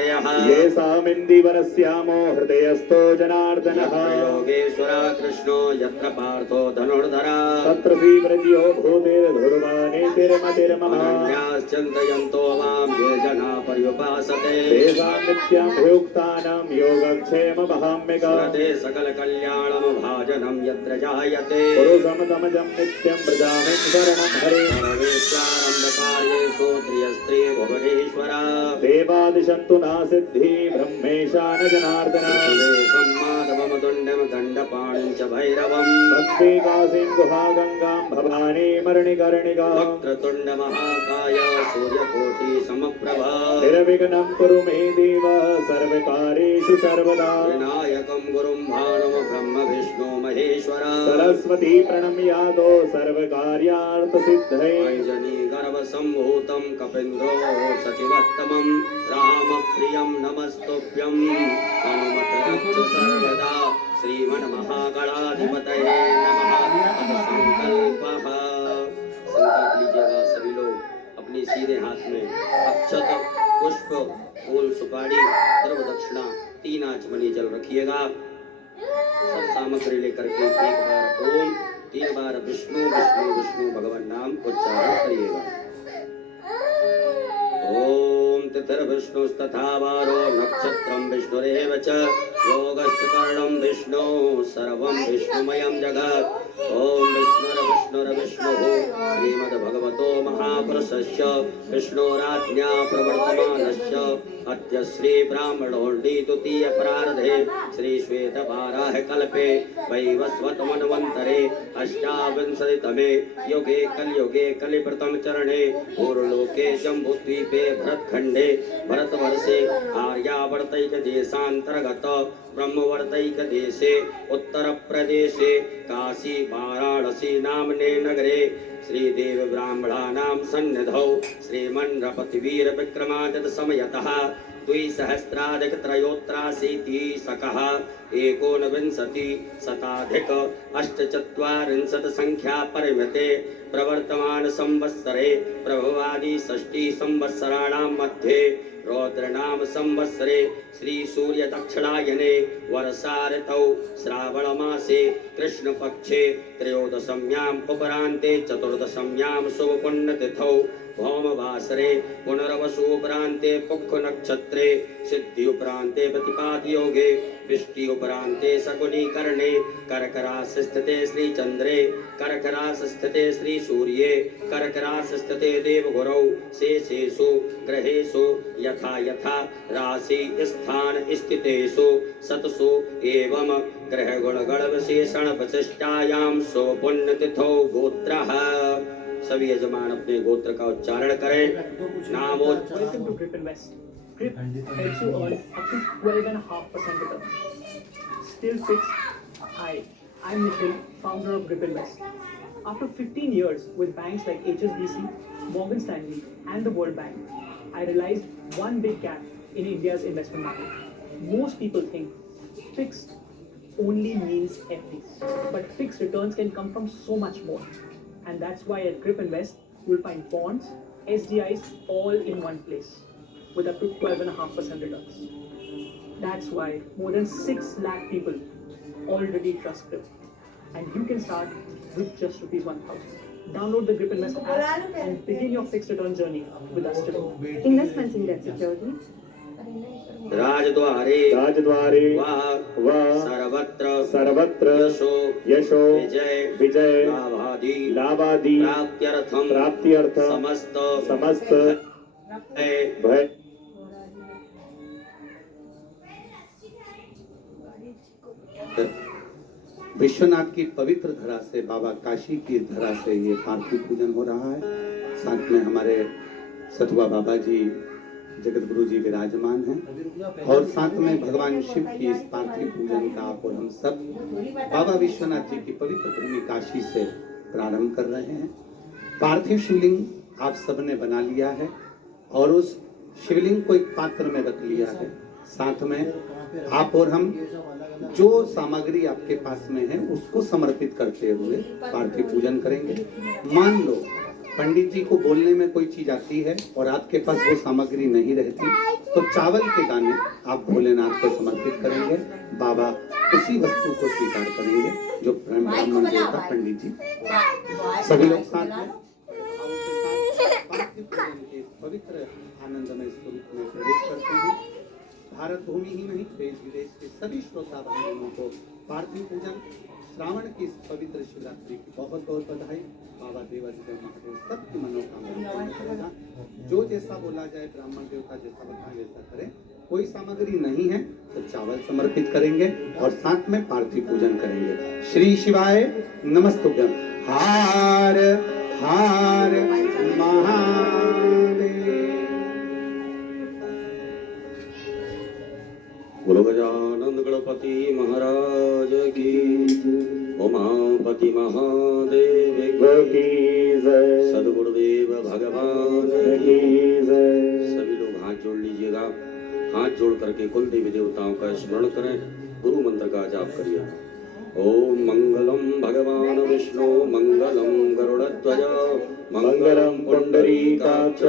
जयः ये सामिन्दीवरस्यामो हृदयस्थो जनार्दनः योगेश्वर कृष्णो यत्र पार्थो धनुर्धरा तत्र श्रीव्रजियो भूतिर्धुर्वाणीतिर्मतिर्मः अनन्याश्चिन्तयन्तो मां ये जना पर्युपासते तेषां नित्याभियुक्तानां योगक्षेममहाम्यगा ते सकलकल्याणं भाजनं यत्र जायते पुरुषमतमजं नित्यं प्रजामिं शरणं हरे सर्वेश्वरम्बकार्येषु त्रियस्त्री भुवनेश्वर देवादिशन्तु नासिद्धि ब्रह्मेशा न जनार्दन सम्माधवमदुण्डं दण्डपाणिं च भैरवम् वन्दे काशीं गुहागङ्गां भवानी मरणिकर्णिका वक्रतुण्डमहाकाय सूर्यकोटि समप्रभा निर्विघ्नं कुरु मे देव सर्वकार्येषु सर्वदा विनायकं गुरुं भानुं ब्रह्म विष्णु महेश्वर सरस्वती प्रणम्यादो सर्वकार्यार्थसिद्धये अंजनी गर्भसम्भूतं कपीन्द्रो सचिवत्तमं रामप्रियं नमस्तुभ्यं हनुमत रक्ष सर्वदा श्रीमन्महागणाधिपतये नमः। अब संकल्पः संकल्प लीजिएगा सभी लोग अपने सीधे हाथ में अक्षत पुष्प फूल सुपारी द्रव दक्षिणा 3 आचमनी जल रखिएगा। सब सामग्री लेकर के एक बार ओम 3 बार विष्णु विष्णु विष्णु भगवान नाम उच्चारण करिएगा। ओम तिथिर्विष्णुस्तथा वारो नक्षत्रं विष्णुरेव च योगश्च करणं विष्णु सर्वं विष्णुमयं जगत्। ओम विष्णुर्विष्णुर्विष्णुः श्रीमद्भगवतो महापुरुषस्य विष्णोराज्ञा प्रवर्तमानस्य अद्य श्री ब्राह्मणोऽर्णि द्वितीय प्रारधे श्री श्वेतवाराह कल्पे वैवस्वतमन्वन्तरे अष्टाविंशतितमे युगे कलियुगे कलिप्रथम चरणे पूर्वलोके जम्बूद्वीपे भरतखण्डे भरतवर्षे आर्यावर्तैक देशान्तर्गत ब्रह्मवर्तैक देशे उत्तरप्रदेशे काशी वाराणसी नामने नगरे श्रीदेव ब्राह्मणानां सन्निधौ श्रीमन्नृपतिवीर विक्रमादित्य समयतः 2000-त्रयोत्राशीतिशकः 19-शताधिक-840 संख्या परिमिते प्रवर्तमान संवत्सरे प्रभवादि षष्ठी संवत्सराणां मध्ये रौद्रनाम संवत्सरे श्री सूर्य दक्षिणायने वर्षा ऋतौ श्रावण मासे कृष्ण पक्षे त्रयोदशम्यां उपरान्ते चतुर्दशम्यां शुभ पुण्यतिथौ भौमवासरे पुनर्वसु उपरान्ते पुक्ख नक्षत्रे सिद्धि उपरान्ते प्रतिपाद योगे वृष्टि उपरान्ते शकुनी कर्णे कर्करास स्थिते श्री चंद्रे कर्करास स्थिते श्री सूर्ये कर्करास स्थिते देव गुरौ शेषेषु ग्रहेषु यथा यथा राशि स्थान स्थितेषु सतसु एवं ग्रह गुण गण विशेषण विशिष्टायां सो पुण्यतिथौ गोत्रः। सभी यजमान अपने गोत्र का उच्चारण करें। नामो Welcome to Grip Invest. Grip helps you earn up to 12.5% return. Still fixed. Hi, I'm Nikhil, founder of Grip Invest. After 15 years with banks like HSBC, Morgan Stanley, and the World Bank, I realized one big gap in India's investment market. Most people think fixed only means FDs, but fixed returns can come from so much more. And that's why at Grip Invest, you'll find bonds, SDIs all in one place with up to 12.5% returns. That's why more than 6 lakh people already trust Grip. And you can start with just ₹1,000. Download the Grip Invest app and begin your fixed return journey with us today. Investments in debt securities. राजद्वारे वा सर्वत्र यशो विजय लाभादि प्राप्त्यर्थम समस्त भय। विश्वनाथ की पवित्र धरा से बाबा काशी की धरा से ये पार्थिव पूजन हो रहा है। साथ में हमारे सतुआ बाबा जी जगत गुरु जी विराजमान हैं और साथ में भगवान शिव की इस पार्थिव पूजन का आप और हम सब बाबा विश्वनाथ जी की पवित्र भूमि काशी से प्रारंभ कर रहे हैं। पार्थिव शिवलिंग आप सबने बना लिया है और उस शिवलिंग को एक पात्र में रख लिया है। साथ में आप और हम जो सामग्री आपके पास में है उसको समर्पित करते हुए पार्थिव पूजन करेंगे। मान लो पंडित जी को बोलने में कोई चीज आती है और आपके पास वो सामग्री नहीं रहती, तो चावल के दाने आप भोलेनाथ को समर्पित करेंगे। बाबा उसी वस्तु को स्वीकार करेंगे जो ब्राह्मण देवता पंडित जी। सभी लोग साथ में भावों के साथ पार्थिव पूजन के पवित्र आनंदमय स्वरूप में प्रवेश करते हैं। भारत भूमि ही नहीं, देश विदेश के सभी श्रोता भाइयों को पार्थिव पूजन श्रावण की इस पवित्र शिवरात्रि की बहुत बहुत बधाई। बाबा देवाधिदेव महादेव सबकी मनोकामना पूर्ण करेगा। जो जैसा बोला जाए, ब्राह्मण देवता जैसा बताए वैसा करें। कोई सामग्री नहीं है तो चावल समर्पित करेंगे और साथ में पार्थिव पूजन करेंगे। श्री शिवाय नमस्तुभ्यं। हार हार महादेव। बोलो गजानंद गणपति महाराज की, उमापति महादेव की जय, सदगुरुदेव भगवान की जय। सभी लोग हाथ जोड़ लीजिएगा। हाथ जोड़ करके कुल देवी देवताओं का स्मरण करें, गुरु मंत्र का जाप करिए। ओम मंगलम भगवान विष्णु मंगलम गरुड़ध्वज मंगलम पुंडरीकाक्ष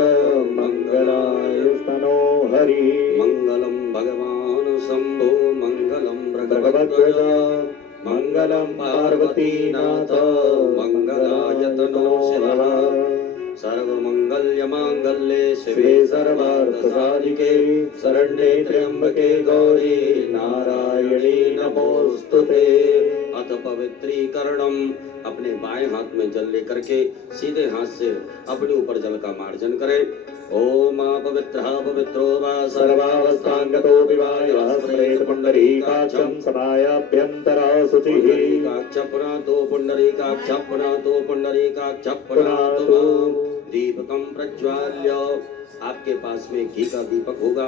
मंगलायुस्तनो हरि मंगलम भगवान शंभो मंगलम भगवध्वज भगवध्वज मंगलम पार्वतीनाथ मंगलायतनो शिवः सर्वमंगल्य मांगल्ये शिवे सर्वार्थ साधिके शरण्ये त्र्यंबके गौरी नारायणी नमोस्तुते। अथ पवित्रीकरणम। अपने बाएं हाथ में जल लेकर के सीधे हाथ से अपने ऊपर जल का मार्जन करें। ओम पवित्रः पवित्रो वा सर्वावस्थांगतो विवाह स्मरेत पुंडरीकाक्षं समायाभ्यन्तरा शुचिः पुंडरीकाक्ष पुनातो पुंडरीकाक्ष पुनातो पुंडरीकाक्ष पुनातो दीपकम प्रज्वाल्य। आपके पास में घी का दीपक होगा,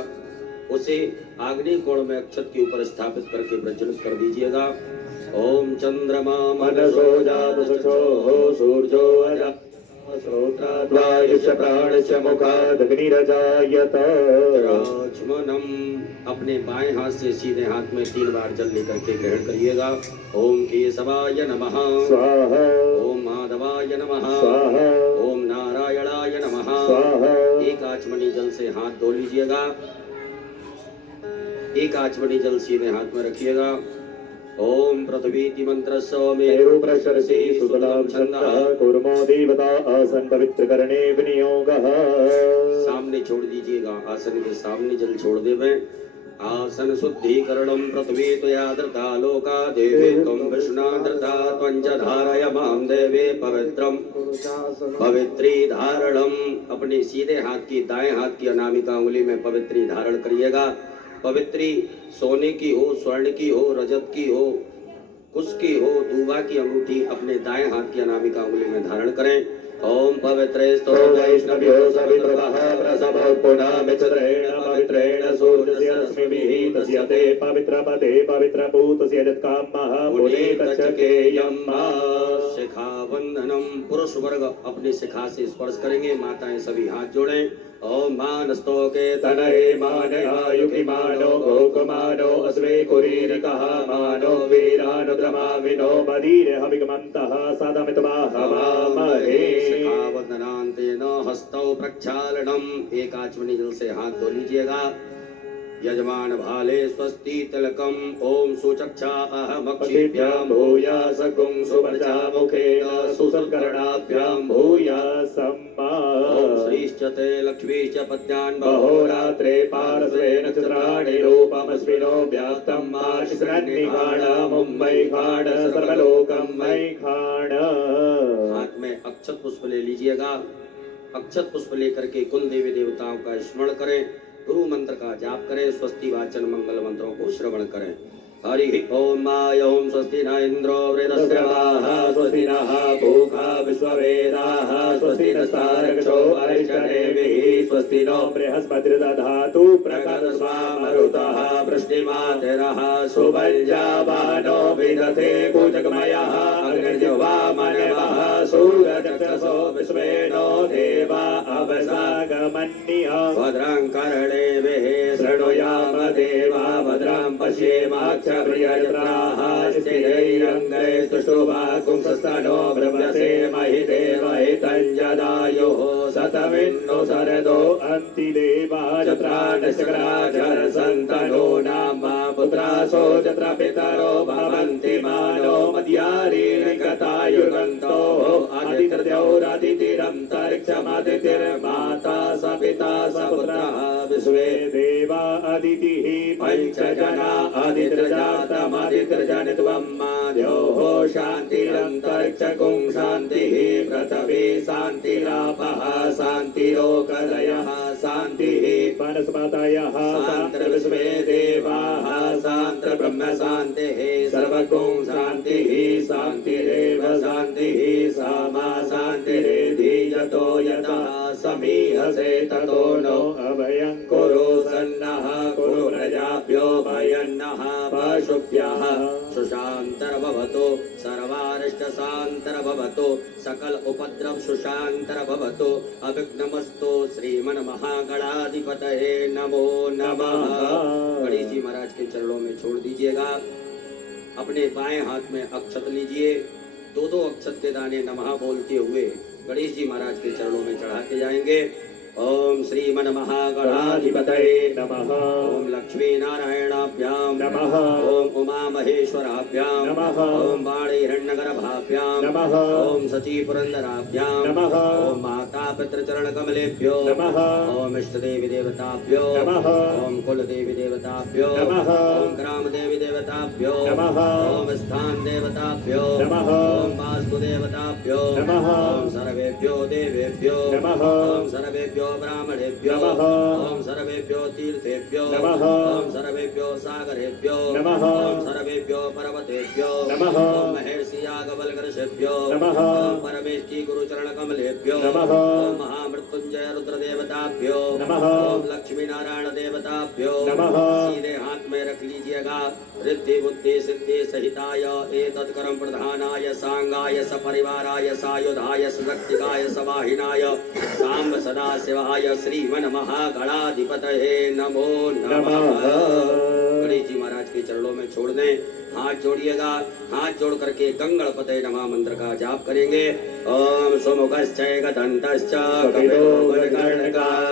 उसे आग्नेय कोण में अक्षत के ऊपर स्थापित करके प्रज्वलित कर दीजिएगा। ओम चंद्रमा मनसो जातसुचो सूर्यो अजा श्रोत्राद्वायुष प्राणश्च मुखादग्निरजायत। राजमनम। अपने बाएं हाथ से सीधे हाथ में 3 बार जल लेकर के ग्रहण करिएगा। ओम केशवाय नमः स्वाहा ओम माधवाय नमः स्वाहा ओम नारायणाय नमः। स्वाहा। एक आचमनी जल से हाथ धो लीजिएगा। एक आचमनी जल सीधे हाथ में रखिएगा। ओम पृथ्वी मंत्र मेरु प्रशरसि सुकलां छन्दः कुर्मो देवता आसन पवित्र करणे विनियोगः। सामने छोड़ दीजिएगा, आसन के सामने जल छोड़ देवे। आसन शुद्धिकरणं पृथ्वी त्वया धृता लोका देवे त्वं विष्णा धृता त्वञ्च धारयमां देवे पवित्रं पवित्री धारणम। अपने सीधे हाथ की दाएं हाथ की अनामिका उंगली में पवित्री धारण करिएगा। पवित्री सोने की हो, स्वर्ण की हो, रजत की हो, कुश की हो, दूबा की अंगूठी अपने दाएं हाथ की अनामिका उंगली में धारण करें। ओम पवित्रेस्तो वैष्णव्यो सवितृवः प्रसभो पुनः मित्रैण पवित्रेण सूर्यस्य अस्मिभिः तस्य ते पवित्रपते पवित्रभूतस्य यत्कामः पुनीतच्चकेयम्। शिखा वंदनम। पुरुष वर्ग अपने शिखा से स्पर्श करेंगे, माताएं सभी हाथ जोड़ें। ओम मानस्तोके तनये मानयायुकि मानो गोकुमानो अस्वे कुरीरिकः मानो वीरानुद्रमाविनो मदीरे हविगमन्तः सदमितमाहवामहे। शिखावंदनान्तेन हस्तौ प्रक्षालनम। एक आचमनी जल से हाथ धो लीजिएगा। यजमान भाले स्वस्ति तिलकम। ओम सुचक्षा अहमक्षिभ्यां भूयासकुं सुवर्चा मुखेन सुसत्करणाभ्यां भूयासम्। ओम श्रीश्चते लक्ष्मीश्च पद्यान् अहोरात्रे पार्श्वे नक्षत्राणि रूपमस्मिनो व्याप्तं मार्षिसन्निखाण मुम्बै खाण सर्वलोकं मयि खाण। हाथ में अक्षत पुष्प ले लीजिएगा। अक्षत पुष्प लेकर के कुल देवी देवताओं का स्मरण करें, गुरु मंत्र का जाप करें, स्वस्ति वाचन मंगल मंत्रों को श्रवण करें। हरि ओम ओम स्वस्ति न इंद्रो वृद्धश्रवाः स्वस्ति नः पूषा विश्ववेदाः स्वस्ति नस्तार्क्ष्यो अरिष्टनेमिः स्वस्ति नो बृहस्पतिर्दधातु प्रकटस्वामरुतः वृष्टिमातिरः सुभञ्जाबानो विदधे कुजगमयः अग्निर्जुवामनवः सूरजक्षसो विश्वेनो देवा अवसागमन्यः भद्रं कर्णेभिः शृणुयाम देवा भद्रं पश्येमाक्षभिर्यजत्राः प्रियजत्राः स्थिरैरङ्गैस्तुष्टुवा कुंसस्तनो ब्रह्मसे महिदेव हितञ्जदायुः शतमिन्नो शरदो अन्तिदेवा जत्रा नशकराजर सन्तनो नाम पुत्रासो जत्रा पितरो भवन्ति मानो मद्यारीर्गतायुगन्तो आदित्यौरादितिरन्तरिक्षमादितिर्माता स पिता स पुत्रः विश्वे देवा अदितिः पञ्चजना आदित्यजातमादित्यजनित्वं द्योः शान्तिरन्तरिक्षकुं शान्तिः पृथिवी शान्तिरापः शान्तिरोकदयः शान्तिः वनस्पतयः शान्तिर्विश्वे देवाः शान्तिर्ब्रह्म शान्तिः सर्वगुं शान्तिः शान्तिरेव शान्तिः सामा शान्तिरेधि यतो यतः समीहसे ततो नो अभयं कुरु सन्नः कुरु प्रजाभ्यो भयन्नः पशुभ्यः सुशान्तर्भवतु सर्वारिष्टशान्तर्भवतु सकल उपद्रव सुशान्तर्भवतु अविघ्नमस्तु श्रीमन्महागणाधिपतये नमो नमः। गणेश जी महाराज के चरणों में छोड़ दीजिएगा। अपने बाएं हाथ में अक्षत लीजिए। दो दो अक्षत के दाने नमः बोलते हुए गणेश जी महाराज के चरणों में चढ़ाते जाएंगे। ओम श्रीमन्महागणाधिपतये नमः। ओम लक्ष्मी नारायणाभ्यां नमः। ओम उमा महेश्वराभ्यां नमः। ओम वाणी हिरण्यगर्भाभ्यां नमः। ओम सची पुरंदराभ्यां नमः। ओम माता पितृचरण कमलेभ्यो नमः। ओम इष्ट देवी देवताभ्यो नमः। ओम कुल देवी देवताभ्यो नमः। ओम ग्राम देवी देवताभ्यो नमः। ओम स्थान देवताभ्यो नमः। ओम वास्तु देवताभ्यो नमः। ओम सर्वेभ्यो देवेभ्यो नमः। ओम सर्वेभ्यो ब्राह्मणेभ्यो नमः। ओम सर्वेभ्यो तीर्थेभ्यो नमः। ओम सर्वेभ्यो सागरेभ्यो नमः। ओम सर्वेभ्यो पर्वतेभ्यो नमः। ओम महर्षि याज्ञवल्क्यऋषिभ्यो नमः। ओम परमेष्टि गुरुचरण कमलेभ्यो नमः। ओम महामृत्युंजय रुद्र देवताभ्यो नमः। ओम लक्ष्मी नारायण देवताभ्यो नमः। सीधे हाथ में रख लीजिएगा। रिद्धि बुद्धि सिद्धि सहिताय एतत्कर्म प्रधानाय सांगाय सपरिवाराय सायुधाय सशक्तिकाय सवाहिनाय सांब सदा शिवाय श्रीमन्महागणाधिपतये नमो नमः। गणेश जी महाराज के चरणों में छोड़ दें। हाथ जोड़िएगा। हाथ जोड़ करके गंगणपतये नमः मंत्र का जाप करेंगे। ओम सुमुखश्चै गदन्तश्च कपिलो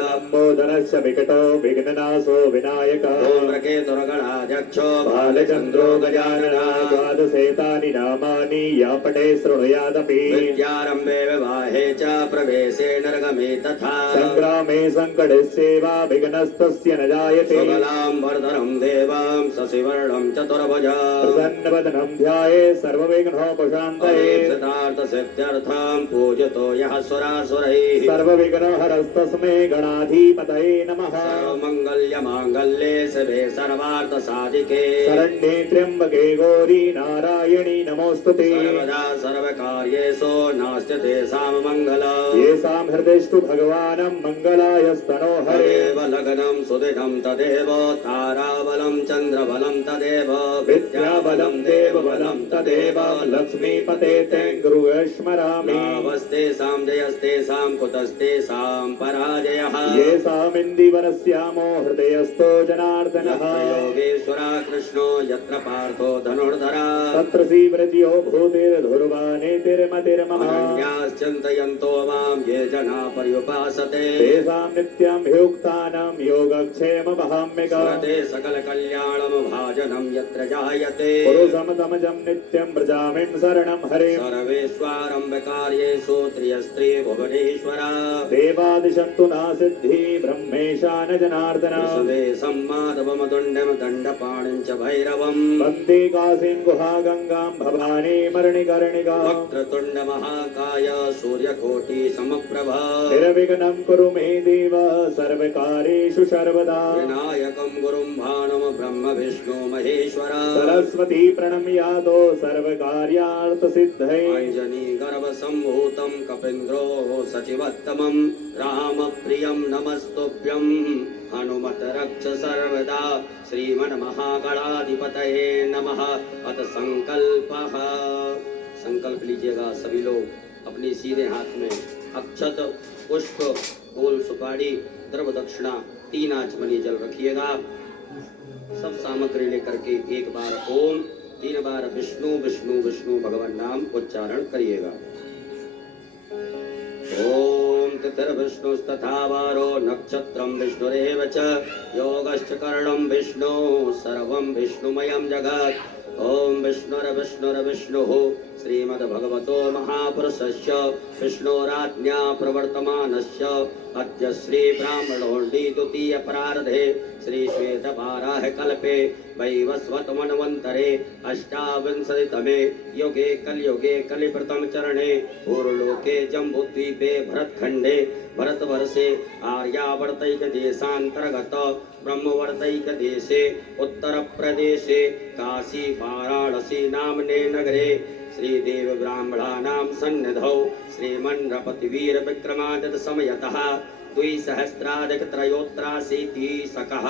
लंबोदरश्च विकटो विघ्ननाशो विनायकः धूम्रकेतुर्गणाध्यक्षो बालचन्द्रो गजाननः द्वादशेतानि नामानि या पठे शृणुयादपि विद्यारम्भे विवाहे च प्रवेशे नर्गमे तथा संग्रामे संकटस्यैवा विघ्नस्तस्य न जायते सुबलां वरदरं देवां शशिवर्णं चतुर्भुज प्रसन्नवदनं ध्याये सर्वविघ्नोपशान्तये सिद्धार्थसिद्ध्यर्थं पूजितो यः सुरासुरैः सर्वविघ्नहरस्तस्मै गणाधिपतये नमः सर्वमङ्गल्यमाङ्गल्ये शिवे सर्वार्थसाधिके शरण्ये त्र्यम्बके गौरी नारायणी नमोस्तुते सर्वदा सर्वकार्येषु नास्ति तेषां मङ्गलम् येषां हृदयेषु भगवानं मङ्गलाय स्तनो हरे तदेव लग्नं सुदिनं तदेव ताराबलं चन्द्रबलं तदेव विद्याबलं देवबलं तदेव लक्ष्मीपते ते गुरुं स्मरामि नावस्तेषां जयस्तेषां कुतस्तेषां पराजयः येषामिन्दिवरस्यामो हृदयस्थो जनार्दनः योगेश्वरा कृष्णो यत्र पार्थो धनुर्धरा तत्र श्रीव्रजियो भूतिर्ध्रुवानेतिर्मतिर्मः अनन्याश्चिन्तयन्तो मां ये जना पर्युपासते तेषां नित्यं ह्युक्तानां योगक्षेममहाम्यका स्मरते सकलकल्याणं भाजनं यत्र जायते पुरुषमतमजं नित्यं व्रजामिं शरणं हरे सर्वेष्वारम्भकार्येषु त्रियस्त्रीभुवनेश्वरा देवादिशन्तु न सिद्धि ब्रह्मेशा न जनार्दन सुदे सम्माधवमदुण्डं दण्डपाणिं च भैरवम् वन्दे काशीं गुहा गङ्गां भवानी मरणिकर्णिका वक्रतुण्डमहाकाय सूर्यकोटि समप्रभा निर्विघ्नं कुरु मे देव सर्वकार्येषु सर्वदा विनायकं गुरुं भानुं ब्रह्म विष्णु महेश्वरा सरस्वती प्रणम्यातो सर्वकार्यार्थसिद्धये अञ्जनी गर्भसम्भूतं कपीन्द्रो सचिवत्तमं रामप्रियं नमस्तुभ्यं हनुमत रक्ष सर्वदा श्रीमन्महागणाधिपतये नमः। अथ संकल्पः। संकल्प लीजिएगा सभी लोग। अपने सीधे हाथ में अक्षत पुष्प फूल सुपारी द्रव्य दक्षिणा 3 आचमनी जल रखिएगा। सब सामग्री लेकर के एक बार ओम, 3 बार विष्णु विष्णु विष्णु भगवान नाम उच्चारण करिएगा। ओम तिथिर्विष्णुस्तथा वारो नक्षत्रं विष्णुरेव च योगश्च करणं विष्णु सर्वं विष्णुमयं जगत्। ओम विष्णुर्विष्णुर्विष्णुः श्रीमद्भगवतो महापुरुषस्य विष्णोराज्ञा प्रवर्तमानस्य अद्य श्री ब्राह्मणोऽण्डि द्वितीय प्रारधे श्री श्वेतवाराह कल्पे वैवस्वत मन्वन्तरे अष्टाविंशतितमे युगे कलियुगे कलिप्रथम चरणे पूर्वलोके जम्बूद्वीपे भरतखण्डे भरतवर्षे आर्यावर्तैक देशान्तर्गत ब्रह्मवर्तैक देशे उत्तरप्रदेशे काशी वाराणसी नाम्ने नगरे श्रीदेव ब्राह्मणानां सन्निधौ श्रीमन्नृपतिवीर विक्रमादित्य समयतः 2000-त्रयोत्राशीति सकः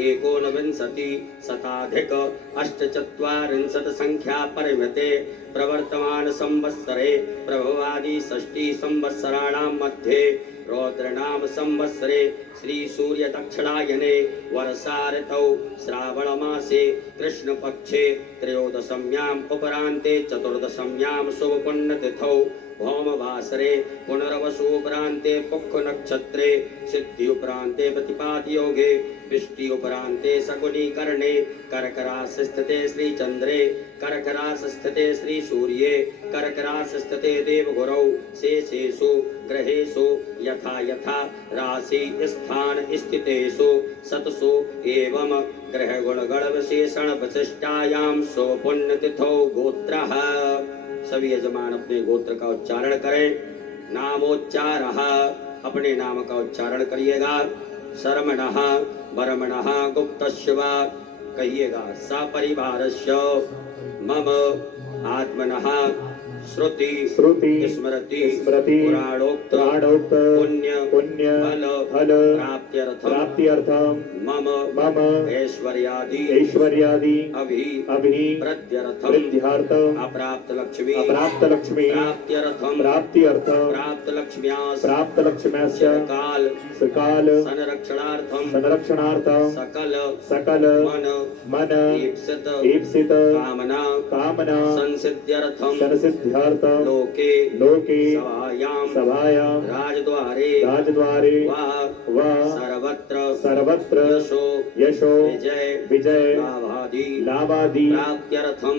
1900-शताधिक-840 संख्या परिमिते प्रवर्तमान संवत्सरे प्रभवादि षष्ठी संवत्सराणां मध्ये रौद्रनाम संवत्सरे श्री सूर्य दक्षिणायने वर्षा ऋतौ श्रावण मासे कृष्ण पक्षे त्रयोदशम्यां उपरान्ते चतुर्दशम्यां शुभ पुण्यतिथौ भौमवासरे पुनर्वसु उपरान्ते पुक्ख नक्षत्रे सिद्धि उपरान्ते प्रतिपाद योगे विष्टि उपरान्ते शकुनी कर्णे कर्करास स्थिते श्री चन्द्रे कर्करास स्थिते श्री सूर्ये कर्करास स्थिते देवगुरौ शेषेषु ग्रहेषु यथा यथा राशि स्थान स्थितेषु सतसु एवं ग्रह गुण गण विशेषण विशिष्टायां सो पुण्यतिथौ गोत्रः। सभी यजमान अपने गोत्र का उच्चारण करें। नामोच्चारः, अपने नाम का उच्चारण करिएगा। शर्मणः वर्मणः गुप्तस्य वा, कहिएगा सपरिवारस्य मम आत्मनः श्रुति स्मृति पुराणोक्त पुण्य फल प्राप्त्यर्थम मम ऐश्वर्यादि अभि प्रत्यर्थम अप्राप्त लक्ष्मी प्राप्त्यर्थम प्राप्त लक्ष्म्यास्य सकाल संरक्षणार्थम सकल मन ईप्सित कामना संसिद्ध्यर्थम लोके सभायां राजद्वारे वा सर्वत्र यशो विजय लाभादि प्राप्त्यर्थम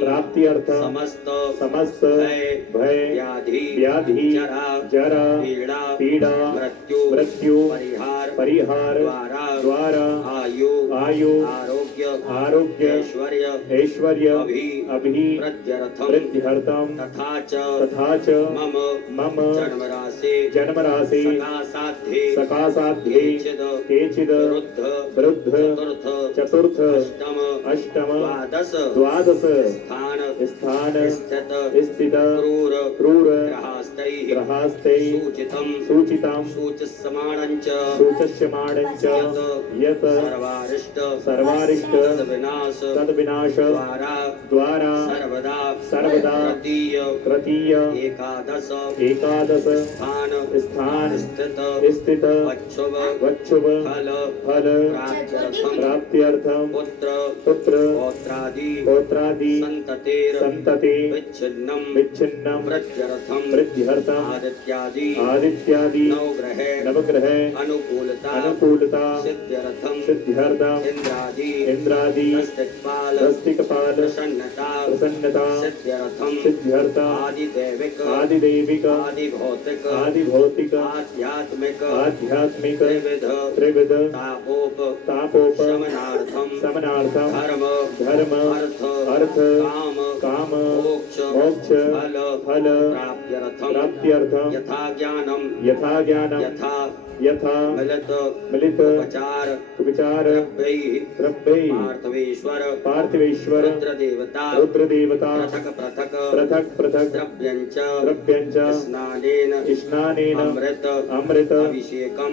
समस्त भय व्याधि जरा पीड़ा मृत्यु परिहार द्वारा आयु आरोग्य ऐश्वर्य अभि प्रत्यर्थम तथा च मम जन्मराशि सकासाध्ये केचिद वृद्ध चतुर्थ अष्टम द्वादश स्थान स्थित क्रूर ग्रहास्तैः सूचितं सूच्यमाणञ्च यत् सर्वारिष्ट तद्विनाश द्वारा सर्वदा तृतीय एकादश स्थान स्थित वच्छुभ फल प्राप्त्यर्थम पुत्र पौत्रादि संतते विच्छिन्नम वृद्ध्यर्थम आदित्यादि नवग्रह अनुकूलता सिद्ध्यर्थम इंद्रादि दस्तिकपाल प्रसन्नता सिद्ध्यर्थम आदिदैविक आदिभौतिक आध्यात्मिक त्रिविध तापोप शमनार्थम धर्म अर्थ काम मोक्ष फल प्राप्त्यर्थम यथा ज्ञानम यथा मिलित विचार पार्थिवेश्वर रुद्रदेवता पृथक द्रव्यञ्च स्नानेन अमृत अभिषेकम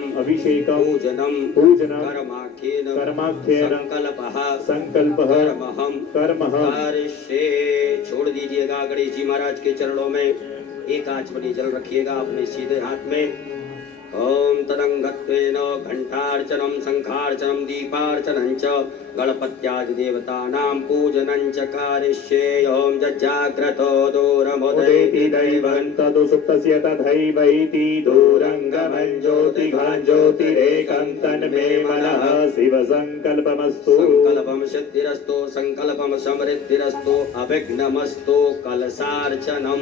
पूजनम कर्माख्येन संकल्पः कर्मः करिष्ये। छोड़ दीजिएगा गणेश जी महाराज के चरणों में एक आचमनी जल रखिएगा अपने सीधे हाथ में। ओम तदंगत्वेन घंटार्चनम शंखार्चनम दीपार्चनं च गणपत्यादि देवतानां पूजनं च कारिष्ये। ओम जज्जाग्रतो उदेति दैवं तदु सुप्तस्य तथैवैति दूरङ्गमं ज्योतिघां ज्योतिरेकं तन्मे मनः शिवसङ्कल्पमस्तु। संकल्पम सिद्धिरस्तु संकल्पम समृद्धिरस्तु अभिघ्नमस्तु। कलशार्चनम।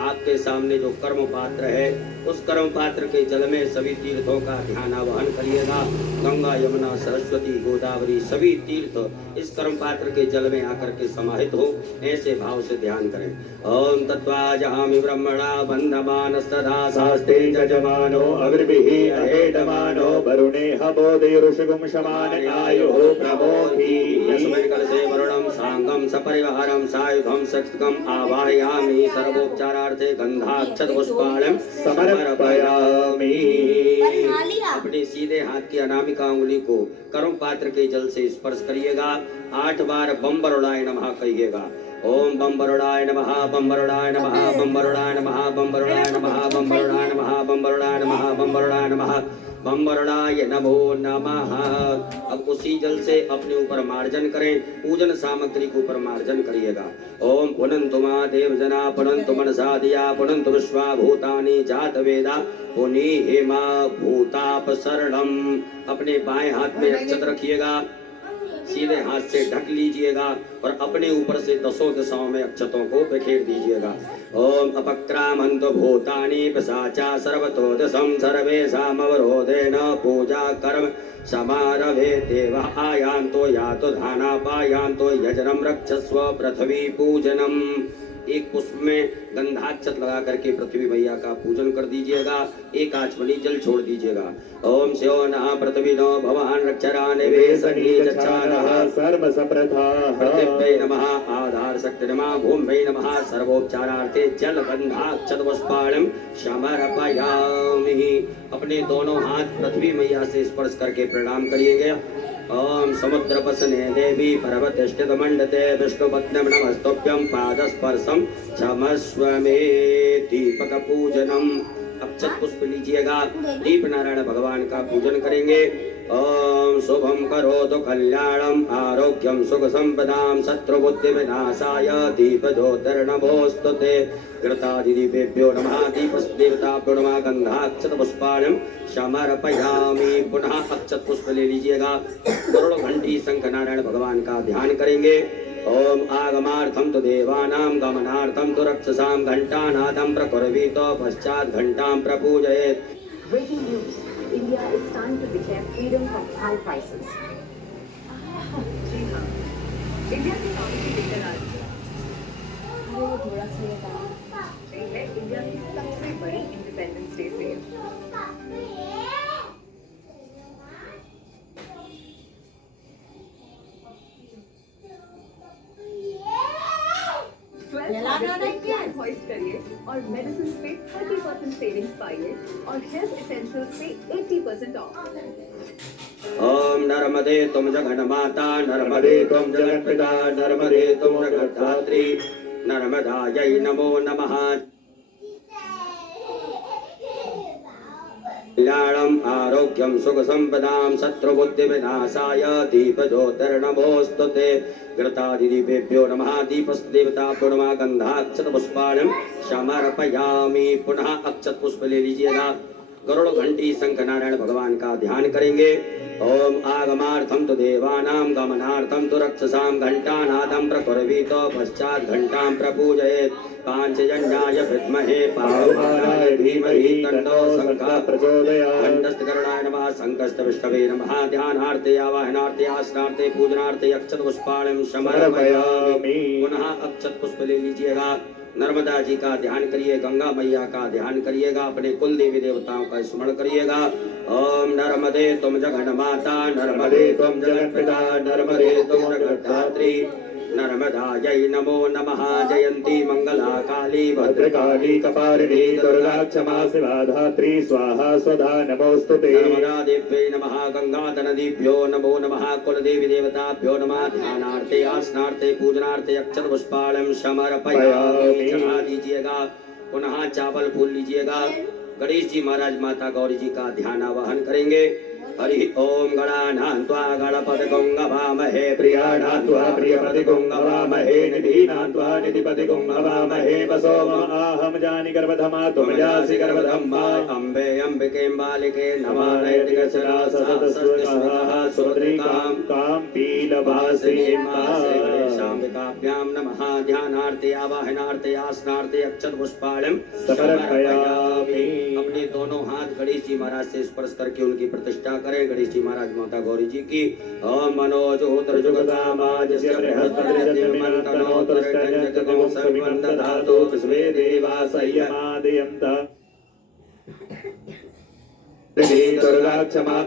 आपके सामने जो कर्म पात्र है उस कर्म पात्र के जल में सभी तीर्थों का ध्यान आवाहन करिएगा। गंगा यमुना सरस्वती गोदावरी सभी तीर्थ इस कर्म पात्र के जल में आकर के समाहित हो, ऐसे भाव से ध्यान करें। ओम तत्वाजहामि ब्रह्मणा बन्धमानस्तदा शास्ते जजमानो अग्रभिः अहेडमानो वरुणे हवोदयुरुषगुं शमान आयुः प्रमोधि। यस्मै कलशे वरुणं साङ्गं सपरिवारं सायुधं शक्तिकम् आवाहयामि। सर्वोपचारार्थे गन्धाक्षत पुष्पाणं समर्पयामि। अपने सीधे हाथ की अनामिका उंगली को कर्म पात्र के जल से स्पर्श करिएगा। 8 बार बम बरुणाय नमः कहिएगा। ओम बम बरुणाय नमः बम बरुणाय नमः बम बरुणाय नमः बम बरुणाय नमः बम बरुणाय नमः बम बरुणाय नमः बम बरुणाय नमः बम बरुणाय नमो नमः। अब उसी जल से अपने ऊपर मार्जन करें। पूजन सामग्री के ऊपर मार्जन करिएगा। ओम पुनन्तु महादेव जना पुनन्तु मनसा दिया पुनन्तु विश्वा भूतानि जात वेदा पुनीहिमा भूताप शरणम। अपने बाएं हाथ में अक्षत रखिएगा, सीधे हाथ से ढक लीजिएगा और अपने ऊपर से 10 दिशाओं में अक्षतों को बिखेर दीजिएगा। ओम अपक्रामन्तु भूतानि पिशाचा सर्वतो दिशं सर्वेषामवरोधेन पूजा कर्म समारभे देवः आयान्तो यातो धानापायान्तो यजनं रक्षस्व पृथ्वी पूजनम। एक पुष्प में गंधाक्षत लगा करके पृथ्वी मैया का पूजन कर दीजिएगा। एक आचमनी जल छोड़ दीजिएगा। ओम स्यो नः पृथ्वी नो भवान रक्षरा निवेशनी चचारः सर्व सप्रथाः। पृथिव्यै नमः आधार शक्ति नमः भूम्यै नमः। सर्वोपचारार्थे जल गंधाक्षत पुष्पाणं समर्पयामि। अपने दोनों हाथ पृथ्वी मैया से स्पर्श करके प्रणाम करिएगा। ओम समुद्र पसने देवी पर्वत स्थित मंडते विष्णुपत्नम नमस्तुभ्यं पादस्पर्शम क्षमस्व मे। दीपक पूजनम। अक्षत पुष्प लीजिएगा। दीप नारायण भगवान का पूजन करेंगे। ओम शुभम करोतु कल्याणम आरोग्यम सुख संपदाम शत्रु बुद्धि विनाशाय दीप ज्योतिर्नमोस्तुते। घृतादिदीपेभ्यो नमः। दीपदेवताभ्यो नमः। गंधाक्षत पुष्पाणं समर्पयामि। पुनः अक्षत पुष्प ले लीजिएगा। गरुड़ घंटी शंख नारायण भगवान का ध्यान करेंगे। ओम आगमार्थम तो देवानां गमनार्थम तो रक्षसां घंटानादं प्रकुर्वीतो पश्चात् घंटां प्रपूजयेत्। Breaking news. India is trying to declare freedom from high prices. जी हाँ, इंडिया की काउंसिल लेकर आ रही है। वो थोड़ा सा ये काम है इंडिया की सबसे बड़ी इंडिपेंडेंस डे सेल। होइस्ट करिए और मेडिसिन पे 30% सेविंग्स पाइए और हेल्थ एसेंशियल्स पे 80% ऑफ। ओम नर्मदे तुम जगन्माता नर्मदे तुम जगन्पिता नर्मदे तुम जगद्धात्री नर्मदायै नमो नमः। कल्याणम आरोग्यम सुख संपदाम शत्रु बुद्धि विनाशाय दीप ज्योतिर्नमोस्तुते। घृतादिदीपेभ्यो नमः। दीपदेवताभ्यो नमः। गंधाक्षत पुष्पाणं समर्पयामि। पुनः अक्षत पुष्प ले लीजिएगा। गरुड़ घंटी शंख नारायण भगवान का ध्यान करेंगे। ओम आगमार्थम तो देवानां गमनार्थम तो रक्षसां घंटानादं प्रकुर्वीतो पश्चात् घंटां प्रपूजयेत्। पांचजन्याय विद्महे पावनाय धीमहि तन्नो शंखः प्रचोदयात्। घंटस्थकरणाय नमः। शंखस्थ विष्णवे नमः। ध्यानार्थे आवाहनार्थे आसनार्थे पूजनार्थे अक्षत पुष्पाणं समर्पयामि। पुनः अक्षत पुष्प ले लीजिएगा। नर्मदा जी का ध्यान करिए। गंगा मैया का ध्यान करिएगा। अपने कुल देवी देवताओं का स्मरण करिएगा। ओम नर्मदे तुम जगन्माता नर्मदे तुम जगन्पिता नर्मदे तुम जगद्धात्री नर्मदायै नमो नमः। जयंती मंगला काली भद्रकाली कपालिनी दुर्गा क्षमा शिवा धात्री स्वाहा स्वधा नमोस्तुते। नर्मदा देव्यै नमः। गंगा नदीभ्यो नमो नमः। कुल देवी देवताभ्यो नमः। ध्यानार्थे आसनार्थे पूजनार्थे अक्षत पुष्पाणं समर्पयामि। चढ़ा दीजिएगा। पुनः चावल फूल लीजिएगा। गणेश जी महाराज माता गौरी जी का ध्यान आवाहन करेंगे। हरि ओम गणानां त्वा गणपतिगुं हवामहे प्रियाणां त्वा प्रियपतिगुं हवामहे निधीनां त्वा निधिपतिगुं हवामहे वसो आहम जानि गर्भधमा तुम जासि गर्भधम्मा अम्बे अम्बिके बालिके नमानयतिगचरा सहस्रस्वः सोदरिकां काम पीलवासिनीं शाम्बिकाभ्यां नमः ध्यानार्थे आवाहनार्थे आसनार्थे अक्षत पुष्पाणं समर्पयामि। अपने दोनों हाथ गणेश जी महाराज से स्पर्श करके उनकी प्रतिष्ठा करें। गणेश जी महाराज माता गौरी जी की ओम मनोजोतर जुगदामाजस्य बृहस्पतिर्यतिमन्तनोतरजगं सर्वं दधातु विश्वे देवा संयमादयन्त देवी दुर्गा क्षमा।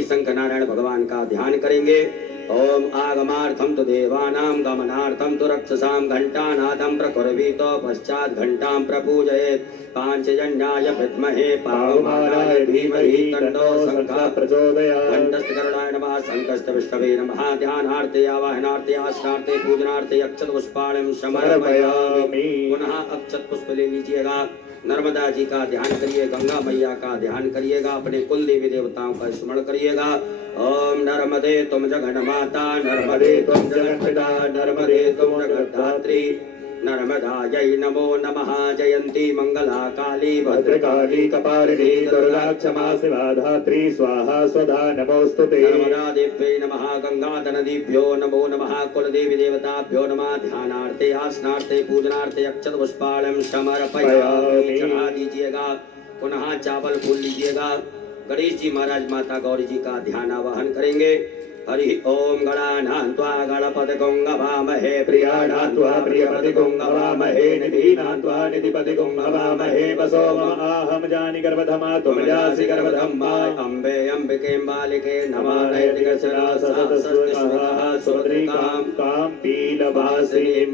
शंकर नारायण भगवान का ध्यान करेंगे। ओम आगमार्थम तो देवानां गमनार्थम तो रक्षसां घंटानादं प्रकुर्वीतो पश्चात् घंटां प्रपूजयेत् पांचजन्याय विद्महे पावमानाय धीमहि तन्नो शंखः प्रचोदयात्। घंटस्थगरुडाय नमः शंखस्थ विष्णवे नमः ध्यानार्थे आवाहनार्थे आसनार्थे पूजनार्थे अक्षत पुष्पाणं समर्पयामि। पुनः अक्षत पुष्प ले लीजिएगा। नर्मदा जी का ध्यान करिए, गंगा मैया का ध्यान करिएगा, अपने कुल देवी देवताओं का स्मरण करिएगा। ओम नर्मदे तुम जगन माता, नर्मदे तुम जगत पिता, नर्मदे तुम जगद्धात्री, नर्मदायै नमो नमः। जयंती मंगला काली भद्रकाली कपालिनी दुर्गा क्षमा शिवा धात्री स्वाहा स्वधा नमोस्तुते। नर्मदा देव्यै नमः, गंगा नदीभ्यो नमो नमः, कुल देवी देवताभ्यो नमः। ध्यानार्थे आसनार्थे पूजनार्थे अक्षत पुष्पाणं समर्पयामि। चढ़ा दीजिएगा। पुनः चावल फूल लीजिएगा। गणेश जी महाराज माता गौरी जी का ध्यान आवाहन करेंगे। हरि ओम गणानां त्वा गणपतिगुं हवामहे प्रियाणां त्वा प्रियपतिगुं हवामहे निधीनां त्वा निधिपतिगुं हवामहे वसो आहम जानि गर्भधमा तुम जासि गर्भधम्मा अम्बे अम्बिके बालिके नमानयतिगचरा सहस्रस्वः सोदरिकां काम पीलवासिनीं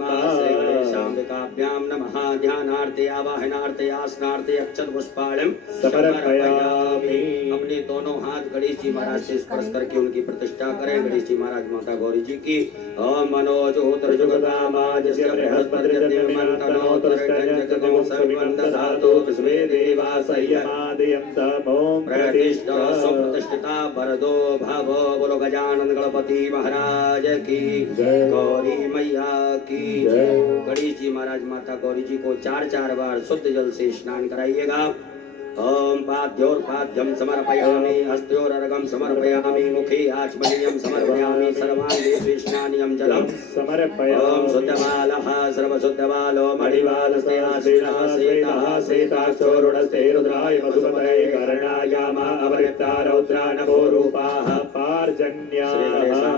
शाम्बिकाभ्यां नमः ध्यानार्थे आवाहनार्थे आसनार्थे अक्षत पुष्पाणं समर्पयामि। अपने दोनों हाथ गणेश जी महाराज से स्पर्श करके उनकी प्रतिष्ठा करें। गणेश जी महाराज माता गौरी जी की ओम मनोजोतर जुगदामाजस्य बृहस्पतिर्यतिमन्तनोतरजगं सर्वं दधातु विश्वे देवा संयमादयन्त। ओम प्रतिष्ठा सुप्रतिष्ठिता वरदो भव। बोलो गजानन गणपति महाराज की गौरी मैया की। गणेश जी महाराज माता गौरी जी को 4 बार शुद्ध जल से स्नान कराइएगा। ओम पाद्योर्पाद्यं समर्पयामि, हस्तयोरर्घं समर्पयामि, मुखे आचमनीयं समर्पयामि, सर्वाङ्गे स्नानीयं जलं समर्पयामि। ओम शुद्धबालः सर्वशुद्धबालो मणिबालस्ते आश्रितः श्वेतः श्वेताक्षोरुणस्ते रुद्राय वसुमते कर्णायामा अवृत्ता रौद्रा नभो रूपाः पार्जन्याभ्यां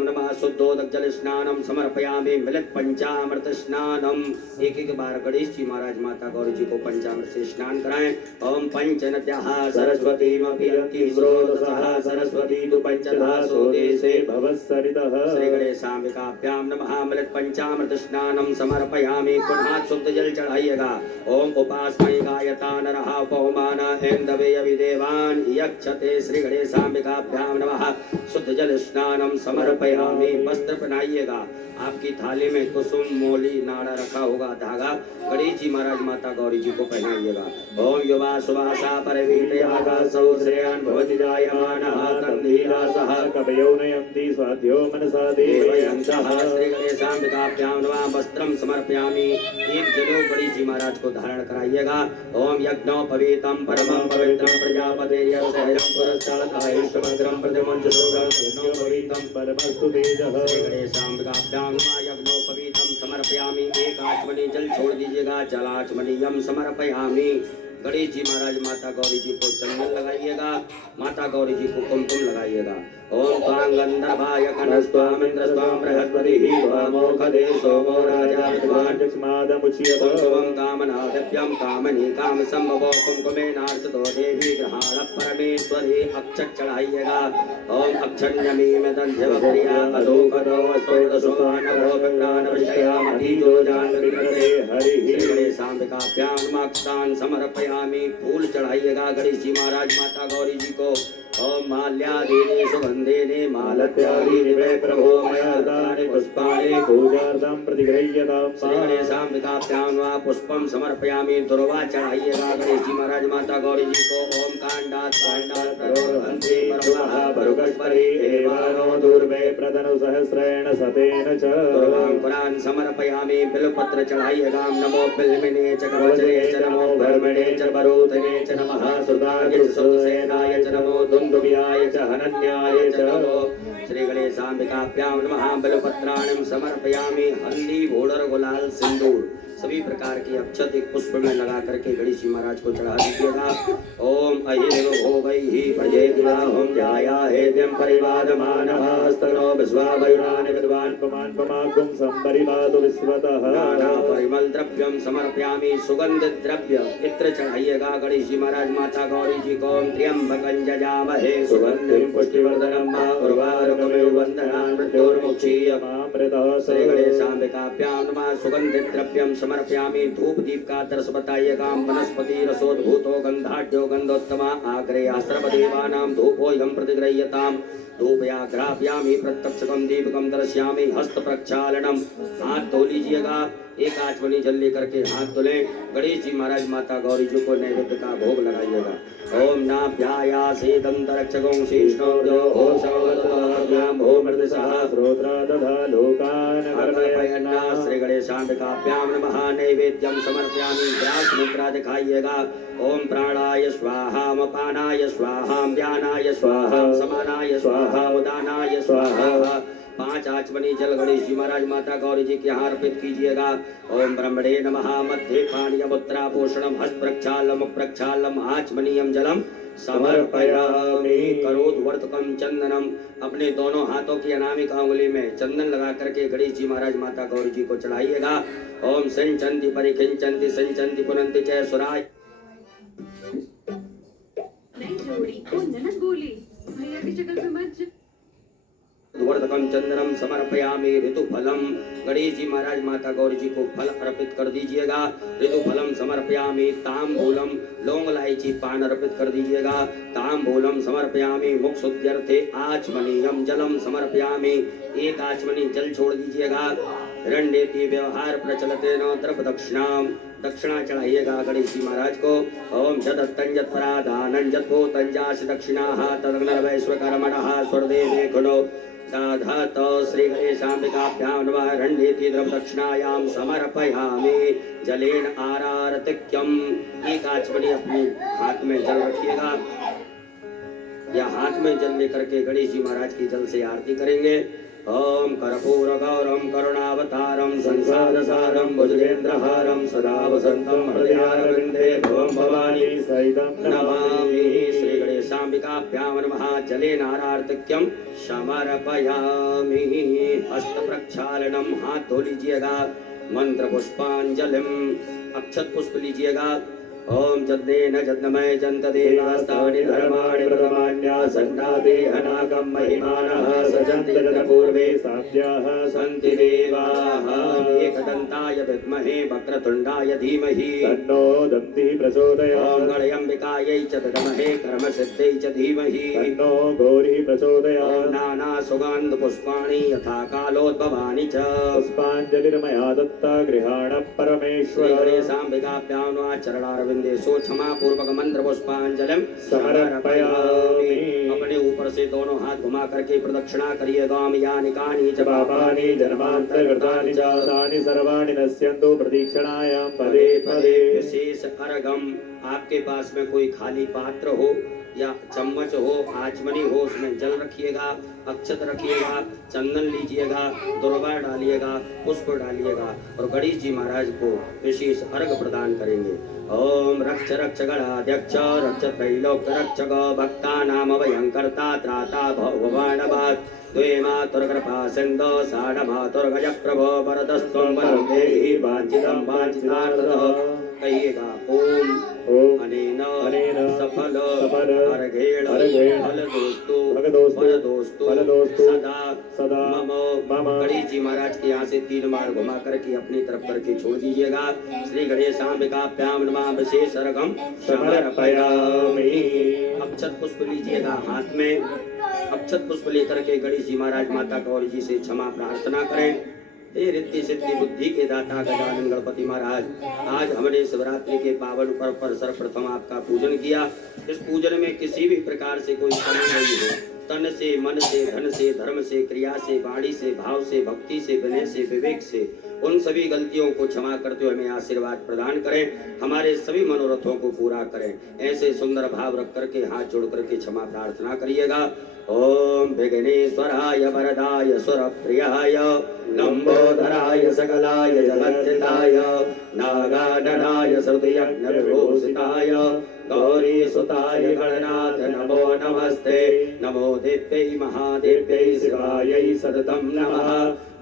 नमः। शुद्धोदक जल स्नानं समर्पयामि, मिलित पंचामृत स्नानम। एक बार गणेश जी महाराज माता गौरी जी को पंचामृत से स्नान कराएं। ओम पंचनद्याः सरस्वतीमपि स्रोतसः सरस्वती तु पंचधा सोदेशे भवस्सरितः। श्री गणेशाम्बिकाभ्यां नमः। मिलित पंचामृत स्नानं समर्पयामि। पुनः शुद्ध जल चढ़ाइएगा। ओम उपास्महे गायता नरः पौमान ऐन्दवे अविदेवान् यक्षते। श्री गणेशाम्बिकाभ्यां नमः। शुद्ध जल स्नानं समर्पयामि। वस्त्र पहनाइएगा। आपकी थाली में कुसुम मोली नाड़ा रखा होगा, धागा गणेश जी महाराज माता गौरी जी को पहनाइएगा। ओम युवा सुवासा परवीतयागासौ श्रेयान् भवति जायमानः तन्धीरासः कवयो नयन्ति स्वाध्यो मनसा देवयन्तः। श्री गणेशाम्बिकाभ्यां नमः। वस्त्रं समर्पयामि। एक जलो गणेश जी महाराज को धारण कराइएगा। ओम यज्ञोपवीतं परमं पवित्रं प्रजापतेर्यस्य पुरस्तादायिष्मग्रं प्रतिमञ्जुषोगं यज्ञोपवीतं परमस्तु तेजः। श्री गणेशाम्बिकाभ्यां नमः। यज्ञोपवीतं समर्पयामि। एक आचमनी जल छोड़ दीजिएगा। जलाचमनीयं समर्पयामि। गणेश जी महाराज माता गौरी जी को चंदन लगाइएगा। माता गौरी जी को कुमकुम लगाइएगा। ओम त्वां गंधर्वाय कणस्त्वामिन्द्रस्त्वां बृहस्पतिः त्वामोखदे सोमो राजा विद्वान् चक्षमादमुच्यते। कुमकुमं कामनादिभ्यं कामनी कामसम्भवो कुमकुमेनार्चितो देवी गृहाण परमेश्वरी। अक्षत चढ़ाइएगा। ओम अक्षण्यमीमदन्ध्यवप्रिया अधोगतो स्तोत्रसो नभो विज्ञानविषयामधीजो जानविकृते। हरिः श्री गणेशाम्बिकाभ्यां नमः। अक्षतान् समर्पयामि। फूल चढ़ाइएगा गणेश जी महाराज माता गौरी जी को। ओम माल्यादीनि सुगंधेनि मालत्यादीनि मे प्रभो मया दानि पुष्पाणि पूजार्थं प्रतिगृह्यतां श्री गणेशाम्बिकाभ्यां वा पुष्पम समर्पयामि। दुर्वा चढ़ाइएगा गणेश जी महाराज माता गौरी जी को। ओम कांडात् कांडात् प्ररोहन्ति परमः भरुगस्परि एवानो दूर्वे प्रदनु सहस्रेण सतेन च दुर्वांकुरान् समर्पयामि। बिल्वपत्र चढ़ाइएगा। नमो बिल्विने च कवचने च नमो भर्मणे च बरूतने च नमः सुदाय सुसेनाय च नमो दुन्दुभ्याय च हनन्याय च नमो। श्री गणेशाम्बिकाभ्यां नमः। बिल्वपत्राणि समर्पयामि। हल्दी घोड़र गुलाल सिंदूर सभी प्रकार की अक्षत एक पुष्प में लगा करके गणेश जी महाराज को चढ़ा दीजिएगा। ओम अहिर् भोगैहि प्रजेदिवाहं ध्याया हेद्यं परिवादमानः स्तनो विश्वावयुनानि विद्वान् पमान् पमागुं संपरिवादो विश्वतः नाना परिमल द्रव्यम समर्पयामि। सुगंधित द्रव्य इत्र चढ़ाइएगा गणेश जी महाराज माता गौरी जी को। त्र्यंबकं जजामहे सुगंधिं पुष्टिवर्धनम् उर्वारुकमिव वन्दनान् मृत्योर्मुक्षीयमामृतः। श्री गणेशाम्बिकाभ्यां नमः। सुगंधित द्रव्यम समर्पयामि। धूप दीप का दर्श बताइएगा। वनस्पति रसोद्भूतो गंधाढ्यो गंधोत्तमा आग्रेयास्त्रपदेवानां धूपोऽयं प्रतिगृह्यताम्। धूपयाघ्राप्यामि प्रत्यक्षकं दीपकं दर्शयामि। हस्त प्रक्षालनम हाथ धो लीजिएगा। एक आचमनी जल लेकर के हाथ धुले। गणेश जी महाराज माता गौरी जी को नैवेद्य का भोग लगाइएगा। ओम नाभ्यायासे दंतरक्षकं शीर्ष्णो ओम सर्वतोभ्यां भो मृदसः श्रोत्रा दधा लोकान् अर्पयन्ना। श्री गणेशाम्बिकाभ्यां नमः। नैवेद्यं समर्पयामि। व्यास मुद्रा दिखाइएगा। ओम प्राणाय स्वाहा अपानाय स्वाहा ध्यानाय स्वाहा समानाय स्वाहा उदानाय स्वाहा। 5 आचमनी जल गणेश जी महाराज माता गौरी जी के यहाँ अर्पित कीजिएगा। ओम ब्रह्मणे नमः। मध्य पानीयमुद्रा पोषणम हस्त प्रक्षालम प्रक्षालम आचमनीयम जलम समर्पयामि। करोद्वर्तकम चंदनम। अपने दोनों हाथों की अनामिका उंगली में चंदन लगा करके गणेश जी महाराज माता गौरी जी को चढ़ाइएगा। ओम संचंति परिकिंचंति संचंति पुनंति जय सुराय। नई जोड़ी वो ननद बोली भैया की शक्ल पे मत वर्धकम चंदनम समर्पयामि। ऋतुफलम गणेश जी महाराज माता गौरी जी को फल अर्पित कर दीजिएगा। ऋतुफलम समर्पयामि। तांबूलम लौंग इलायची पान अर्पित कर दीजिएगा। तांबूलम समर्पयामि। मुख शुद्ध्यर्थे आचमनीयम जलम समर्पयामि। एक आचमनी जल छोड़ दीजिएगा। हिरण्येति व्यवहार प्रचलते न द्रव दक्षिणाम। दक्षिणा चढ़ाइएगा गणेश जी महाराज को। ओम जदत्तं जत्पराधानं जत्पोतंजासि दक्षिणाः तदग्नर्वैश्वकर्मणः स्वर्देवे गुणो दाधात। श्री गणेशाम्बिकाभ्यां नमः। हिरण्येति द्रव दक्षिणायां समर्पयामि। जलेन आरारतिक्यम। एक आचमनी अपने हाथ में जल रखिएगा या हाथ में जल लेकर के गणेश जी महाराज की जल से आरती करेंगे। ओम कर्पूर गौरम करुणावतारम संसारसारम भुजगेन्द्रहारम सदा वसंतम हृदयारविंदे भवम भवानी सहितं नमामि। श्री गणेशाम्बिकाभ्यां नमः। जलेनारार्तिक्यं समर्पयामि। हस्त प्रक्षालनम हाथ धो लीजिएगा। मंत्र पुष्पांजलिम अक्षत पुष्प लीजिएगा। ओम जद्देन जद्नमय जन्तदेवास्तानि धर्माणि प्रथमान्यासन्नादे अनागम महिमानः सजन्ति पूर्वे साध्याः सन्ति देवाः। एकदन्ताय विद्महे वक्रतुण्डाय धीमहि तन्नो दन्तिः प्रचोदयात्। ओम गणेशाम्बिकायै च विद्महे कर्मसिद्ध्यै च धीमहि तन्नो गौरिः प्रचोदयात्। ओम नाना सुगन्ध पुष्पाणि यथा कालोद्भवानि च पुष्पाञ्जलिर्मया दत्ता गृहाण परमेश्वर। श्री गणेशाम्बिकाभ्यां नमः। चरणारविन्दे सो क्षमा पूर्वक मंत्र पुष्पांजलिम समर्पयामि। अपने ऊपर से दोनों हाथ घुमा करके प्रदक्षिणा करिएगा। यानि कानि च पापानि जन्मान्तर्गतानि च तानि सर्वाणि नश्यन्तु प्रदक्षिणायां पदे पदे। विशेष अर्घम आपके पास में कोई खाली पात्र हो या चम्मच हो आचमनी हो उसमें जल रखिएगा। अक्षत रखिएगा। चंदन लीजिएगा। दुर्वा डालिएगा। पुष्प डालिएगा और गणेश जी महाराज को विशेष अर्घ प्रदान करेंगे। ओम रक्ष रक्ष गणाध्यक्ष रक्ष त्रैलोक्य रक्षक भक्तानाम भयंकर्ता त्राता भवानवात् द्वे मातुर्कृपा सिन्धो साढमातुर्गज प्रभो वरदस्त्वं वरं देहि वाञ्छितं वाञ्छितार्थतः। कहिएगा ओम ओम अनेन अनेन सफल सफल अर्घेण अर्घेण फलदोस्तु फलदोस्तु फलदोस्तु सदा सदा मम मम गणेश जी महाराज के यहाँ से 3 बार घुमा करके अपनी तरफ करके छोड़ दीजिएगा। श्री गणेशाम्बिकाभ्याम नमः विशेष अर्घम समर्पयामि। अक्षत पुष्प लीजिएगा हाथ में। अक्षत पुष्प लेकर के गणेश जी महाराज माता गौरी जी से क्षमा प्रार्थना करें। हे रिद्धि सिद्धि बुद्धि के दाता गजानन गणपति महाराज, आज हमने शिवरात्रि के पावन पर्व पर सर्वप्रथम आपका पूजन किया। इस पूजन में किसी भी प्रकार से कोई कमी नहीं हो। तन से, मन से, धन से, धर्म से, क्रिया से, वाणी से, भाव से, भक्ति से, विनय से, विवेक से, उन सभी गलतियों को क्षमा करते हुए हमें आशीर्वाद प्रदान करें। हमारे सभी मनोरथों को पूरा करें। ऐसे सुंदर भाव रख करके हाथ जोड़ करके क्षमा प्रार्थना करिएगा। ओम विघ्नेश्वराय वरदाय सुरप्रियाय लंबोदराय सकलाय जगद्धिताय नागाननाय श्रुतियज्ञविभूषिताय गौरी सुताय गणनाथ नमो नमस्ते। नमो देव्यै महादेव्यै शिवायै सततं नमः।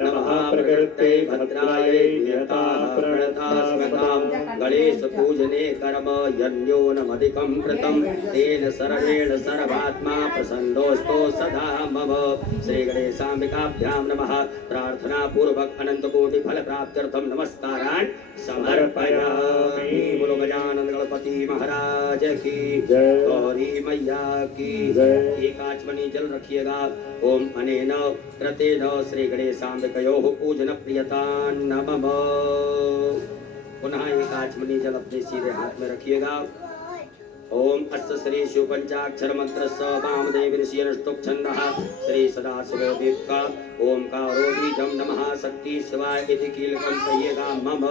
नमः प्रकृते भद्रायै नियताः प्रणतास्मतां। गणेश पूजने कर्म यन्योनमधिकं कृतं तेन शरणेन सर्वात्मा प्रसन्नोऽस्तु सदा मम। श्री गणेशाम्बिकाभ्यां नमः। प्रार्थना पूर्वक अनंत कोटि फल प्राप्त्यर्थम नमस्कारान् समर्पयामि। बोलो गजानन गणपति महाराज की जय। गौरी मैया की जय। एक आचमनी जल रखिएगा। ओम अनेन कृतेन श्री गणेशाम्बिकयोः पूजन प्रियतां नमः। पुनः एक आचमनी जल अपने सीधे हाथ में रखिएगा। ओम अस्त श्री शिव पंचाक्षर मंत्र स वामदेव ऋषि अनुष्टुप छंदः श्री सदाशिव देव का ओमकारो बीजम नमः शक्ति शिवाय इति कीलकं कहिएगा। मम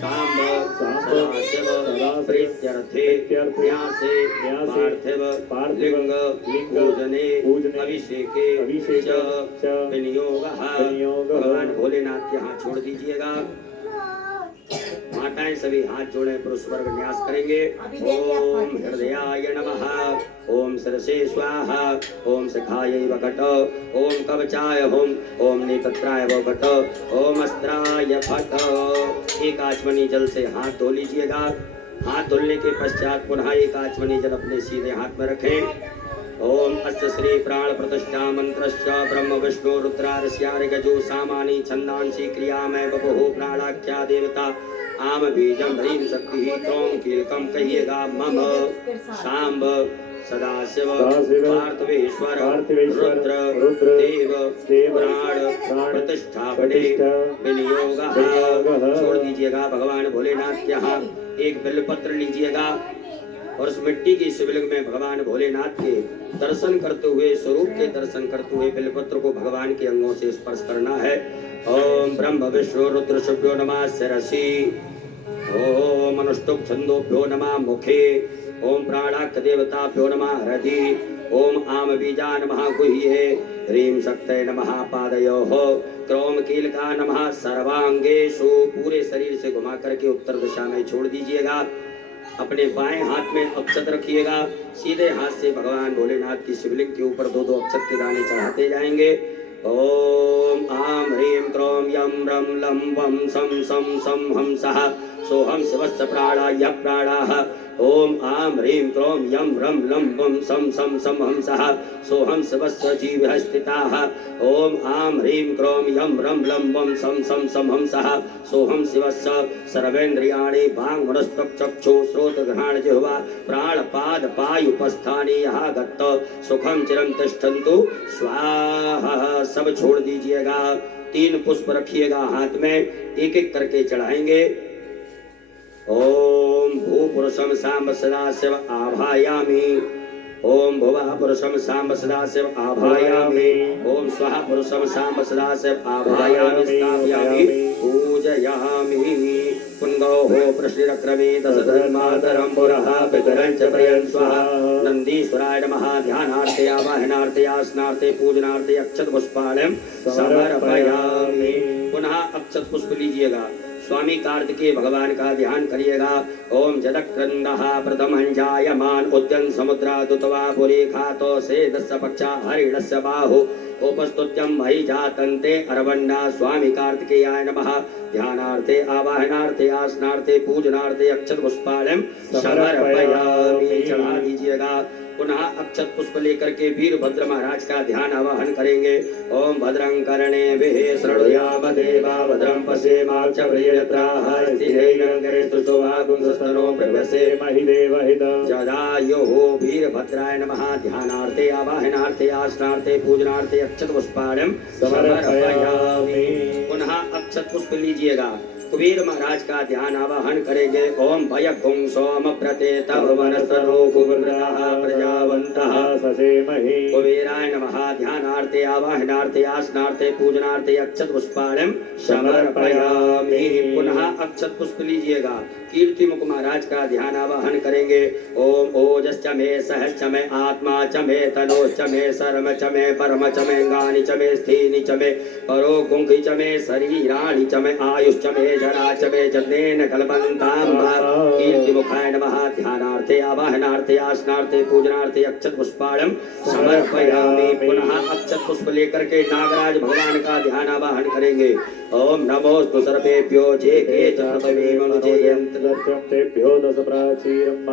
शांब सदाशिव प्रीत्यर्थे न्यासे पार्थिव लिंग पूजने अभिषेके च विनियोगः। भगवान भोलेनाथ के हाथ छोड़ दीजिएगा। माताएं सभी हाथ जोड़े पुरुष वर्ग न्यास करेंगे। ओम हृदयाय नमः। ओम शिरसे स्वाहा। ओम शिखायै वकट। ओम कवचाय होम। ओम नेपत्राय वकट। ओम अस्त्राय फट। एक आचमनी जल से हाथ धो लीजिएगा। हाथ धुलने के पश्चात पुनः एक आचमनी जल अपने सीधे हाथ में रखें। ओम अस्य श्री प्राण प्रतिष्ठा मंत्रश्च ब्रह्म विष्णु रुद्रार्ष्यार्गजो सामानि छंदांसि क्रियामय बभुः प्राणाख्या देवता आम बीजम ह्रीं शक्ति त्रौम कीलकम कहिएगा। मम शांब सदाशिव पार्थिवेश्वर रुद्र देव प्राण प्रतिष्ठापने विनियोगः। छोड़ दीजिएगा। भगवान भोलेनाथ के यहाँ एक बिल्वपत्र लीजिएगा और उस मिट्टी की शिवलिंग में भगवान भोलेनाथ के दर्शन करते हुए, स्वरूप के दर्शन करते हुए बिल्वपत्र को भगवान के अंगों से स्पर्श करना है। ओम ब्रह्म विष्णु रुद्र शुभ्यो नमः शिरसि। ओम अनुष्टुप छंदोभ्यो नमः मुखे। ओम प्राणाक देवताभ्यो नमः हृदि। ओम आम बीजा नमः गुह्ये। ह्रीं शक्तये नमः पादयोः। क्रोम कीलका नमः सर्वांगेषु। पूरे शरीर से घुमा करके उत्तर दिशा में छोड़ दीजिएगा। अपने बाएं हाथ में अक्षत रखिएगा। सीधे हाथ से भगवान भोलेनाथ की शिवलिंग के ऊपर 2-2 अक्षत के दाने चढ़ाते जाएंगे। ओम आम ह्रीं क्रोम यम रम लम वम सम सम सम हंसः सोहम शिवस्य प्राणाय प्राणाः। ओम आम ह्रीं क्रोम यम रम लम वम सम सम सम हंसः सोहम शिवस्य जीवः स्थिताः। ओम आम ह्रीं क्रोम यम रम लम वम सम सम सम हंसः सोहम शिवस्य सर्वेन्द्रियाणि वाङ् मनस्तक चक्षु श्रोत घ्राण जिह्वा प्राण पाद पायुपस्थानि यः गत्त सुखम चिरं तिष्ठन्तु स्वाहा। सब छोड़ दीजिएगा। 3 पुष्प रखिएगा हाथ में, एक एक करके चढ़ाएंगे। ओम भूपुरुषम सांब सदाशिव आभायामि। ओम भुवः पुरुषम सांब सदाशिव आभायामि। ओम स्वः पुरुषम सांब सदाशिव आभायामि स्थापयामि पूजयामि। पुंगौः प्रश्निरक्रमे दशधर्माधरं पुरः पितरं च प्रयन् स्वाहा। नंदीश्वराय नमः। ध्यानार्थे आवाहनार्थे आसनार्थे पूजनार्थे अक्षत पुष्पाणं समर्पयामि। पुनः अक्षत पुष्प लीजिएगा। स्वामी कार्तिकेय भगवान का ध्यान करिएगा। ओम जदक्रंदः प्रथमं जायमान उद्यन समुद्रा दुतवा पुरी खातो से दस्य पक्षा हरिणस्य बाहु उपस्तुत्यं महि जातन्ते अरवन्ना स्वामी कार्तिकेयाय नमः। ध्यानार्थे आवाहनार्थे आसनार्थे पूजनार्थे अक्षत पुष्पाणं समर्पयामि। चढ़ा दीजिएगा। पुनः अक्षत पुष्प लेकर के वीरभद्र महाराज का ध्यान आवाहन करेंगे। ओम भद्रं कर्णेभिः शृणुयाम देवा भद्रं पश्येमाक्ष प्रियत्राः स्थिरैरङ्गैस्तु शोभागुंसस्तनो प्रभसेमहि देवहितं जदायुः। वीरभद्राय नमः। ध्यानार्थे आवाहनार्थे आसनार्थे पूजनार्थे अक्षत पुष्पाणं समर्पयामि। पुनः अक्षत पुष्प लीजिएगा। कुबेर महाराज का ध्यान आवाहन करेंगे। ओम भयकुं सोम प्रते तव वनस्तनो कुबेराः प्रजावन्तः ससेमहि। कुबेराय नमः। ध्यानार्थे आवाहनार्थे आसनार्थे पूजनार्थे अक्षत पुष्पाणं समर्पयामि। पुनः अक्षत पुष्प लीजिएगा। कीर्ति मुख महाराज का ध्यान आवाहन करेंगे। ओम ओजश्च मे सहश्च मे आत्मा च मे तनोश्च मे सर्व च मे परम च मे गानि च मे स्थीनि च मे परो गुंखि च मे शरीराणि च मे आयुश्च मे जरा च मे जनेन कल्पन्ताम्। कीर्ति मुखाय नमः। ध्यानार्थे आवाहनार्थे आसनार्थे पूजनार्थे अक्षत पुष्पाणं समर्पयामि। पुनः अक्षत पुष्प लेकर के नागराज भगवान का ध्यान आवाहन करेंगे। ओम नमोस्तु सर्वेभ्यो जे के चतुर्वेमनुजयन्त तेभ्यो दश प्राचीरम्।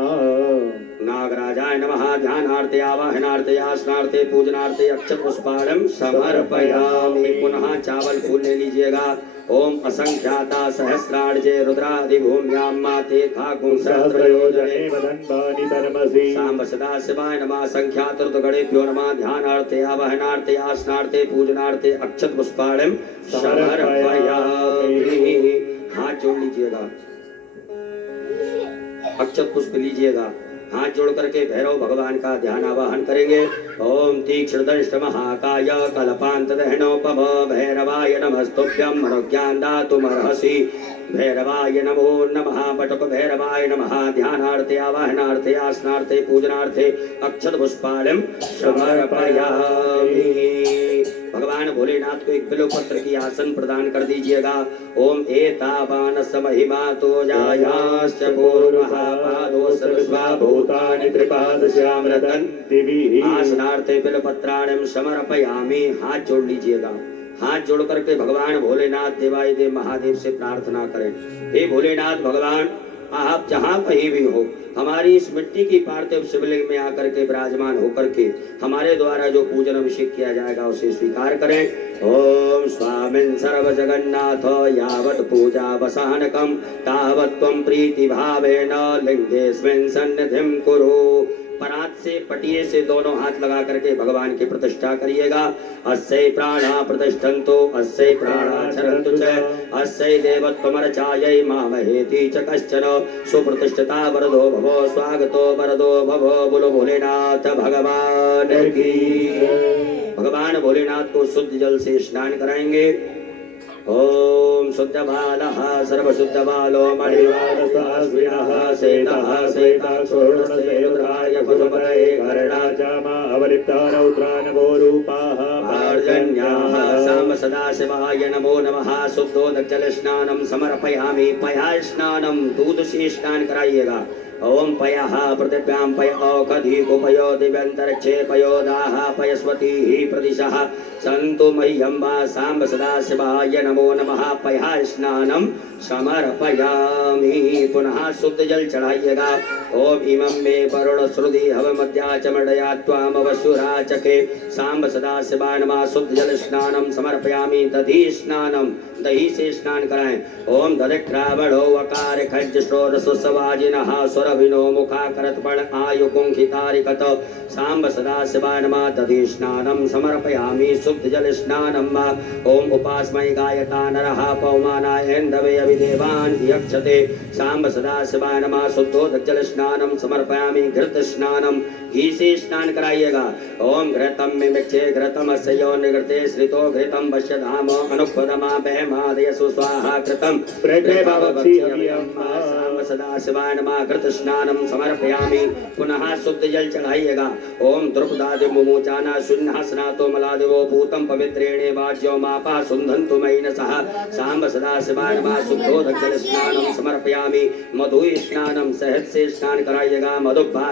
नागराजाय नमः। ध्यानार्थे आवाहनार्थे आसनार्थे पूजनार्थे अक्षत पुष्पाणं समर्पयामि। पुनः चावल फूल ले लीजिएगा। ओम असंख्याता सहस्रार्जे रुद्रादि भूम्यां माते खाकुं सहस्रयोजने वदन्तानि धर्मसि। सांब सदा शिवाय नमः। संख्यात गणेभ्यो नमः। ध्यानार्थे आवाहनार्थे आसनार्थे पूजनार्थे अक्षत पुष्पाणं समर्पयामि। हाथ जोड़ लीजिएगा। अक्षत पुष्प लीजिएगा। हाथ जोड़ करके भैरव भगवान का ध्यान आवाहन करेंगे। ओम तीक्ष्णदंष्ट महाकाय कल्पांत दहनोपम भैरवाय नमस्तुभ्यं मनोज्ञान दातुमर्हसि। भैरवाय नमो नमः। बटुक भैरवाय नमः। ध्यानार्थे आवाहनार्थे आसनार्थे पूजनार्थे अक्षत पुष्पाणं समर्पयामि। भगवान भोलेनाथ को एक बिल्वपत्र की आसन प्रदान कर दीजिएगा। ओम एतावानस महिमा तो जायाश्च पूर्वः पादो सर्वस्वा भूतानि त्रिपादश्यामृतं दिवि। आसनार्थे बिल्वपत्राणं समर्पयामि। हाथ जोड़ लीजिएगा। हाथ जोड़ करके भगवान भोलेनाथ देवाय देव महादेव से प्रार्थना करें। हे भोलेनाथ भगवान, आप जहाँ कहीं भी हो, हमारी इस मिट्टी की पार्थिव शिवलिंग में आकर के विराजमान होकर के हमारे द्वारा जो पूजन अभिषेक किया जाएगा उसे स्वीकार करें। ओम स्वामिन् सर्व जगन्नाथ यावत् पूजा वसानकम तावत् त्वं प्रीति भावेन लिंगेस्मिन् सन्निधिं कुरु। परात से पटिये से दोनों हाथ लगा करके भगवान की प्रतिष्ठा करिएगा। अस्यै प्राणा प्रतिष्ठन्तु अस्यै प्राणा चरन्तु च अस्यै देवत्वमर्चायै मामहेति च कश्चन। सुप्रतिष्ठिता वरदो भवो स्वागतो वरदो भवो। बोलो भोलेनाथ भगवान की। भगवान भोलेनाथ को शुद्ध जल से स्नान कराएंगे। ओम शुद्ध बालः सर्वशुद्ध बालो मणिवारस्वास्विनः सेतः सेताक्षोर्णसे रुद्राय पशुपतये कर्णाचामा अवलिप्ता रौद्रा नमो रूपाः पार्जन्याः। सांब सदाशिवाय नमो नमः। शुद्धोदक स्नानं समर्पयामि। पया स्नानं दूध से स्नान कराइएगा। ओम पयः पृथिव्यां पय औषधि उपयो दिव्यंतरिक्षे पयोदाः पयस्वती प्रदिशः सन्तु मह्यम्बा। सांब सदाशिवाय नमो नमः। पयः स्नानं समर्पयामि। पुनः शुद्ध जल चढ़ाइएगा। ओम इमं मे वरुण श्रुति हवमध्याचमडया त्वामवशुराचके। सांब सदाशिवाय नमः। शुद्ध जल स्नानं समर्पयामि। दधि स्नानं, दही से स्नान कराएं। ओम दधिक्रावणो वकार खज्जश्रोरसुसवाजिनः सुरभिनो मुखाकरत्पण आयुकुंखितारिकत। सांब सदाशिवाय नमः। दधि स्नानं समर्पयामि। शुद्ध जल स्नानं। ओम उपास्मै गायता नरः पौमानाय ऐन्धवे अभिदेवान् यक्षते। सांब सदाशिवाय नमः। शुद्धोदक जल स्नानं समर्पयामि। घृत स्नानं, घी से स्नान कराइएगा। ओम घृतं मिमिक्षे घृतम् अस्यो निगृते श्रितो घृत कृतं पश्य धाम अनुपदमा बहमादयसु स्वाहा कृतं प्रग्रे भवक्षि हव्यम् सांब सदा शिवाय नमः घृत स्नानं समर्पयामि पुनः शुद्ध जल चढ़ाइएगा ओम द्रुपदादि मुमुचाना शून्य स्नातो मलादिवो भूतं पवित्रेणे वाज्यो मापा सुंधन्तु मयि सह सांब सदा शिवाय नमः शुद्धोदक जल स्नानं समर्पयामि मधु स्नानं सहज से स्नान कराइएगा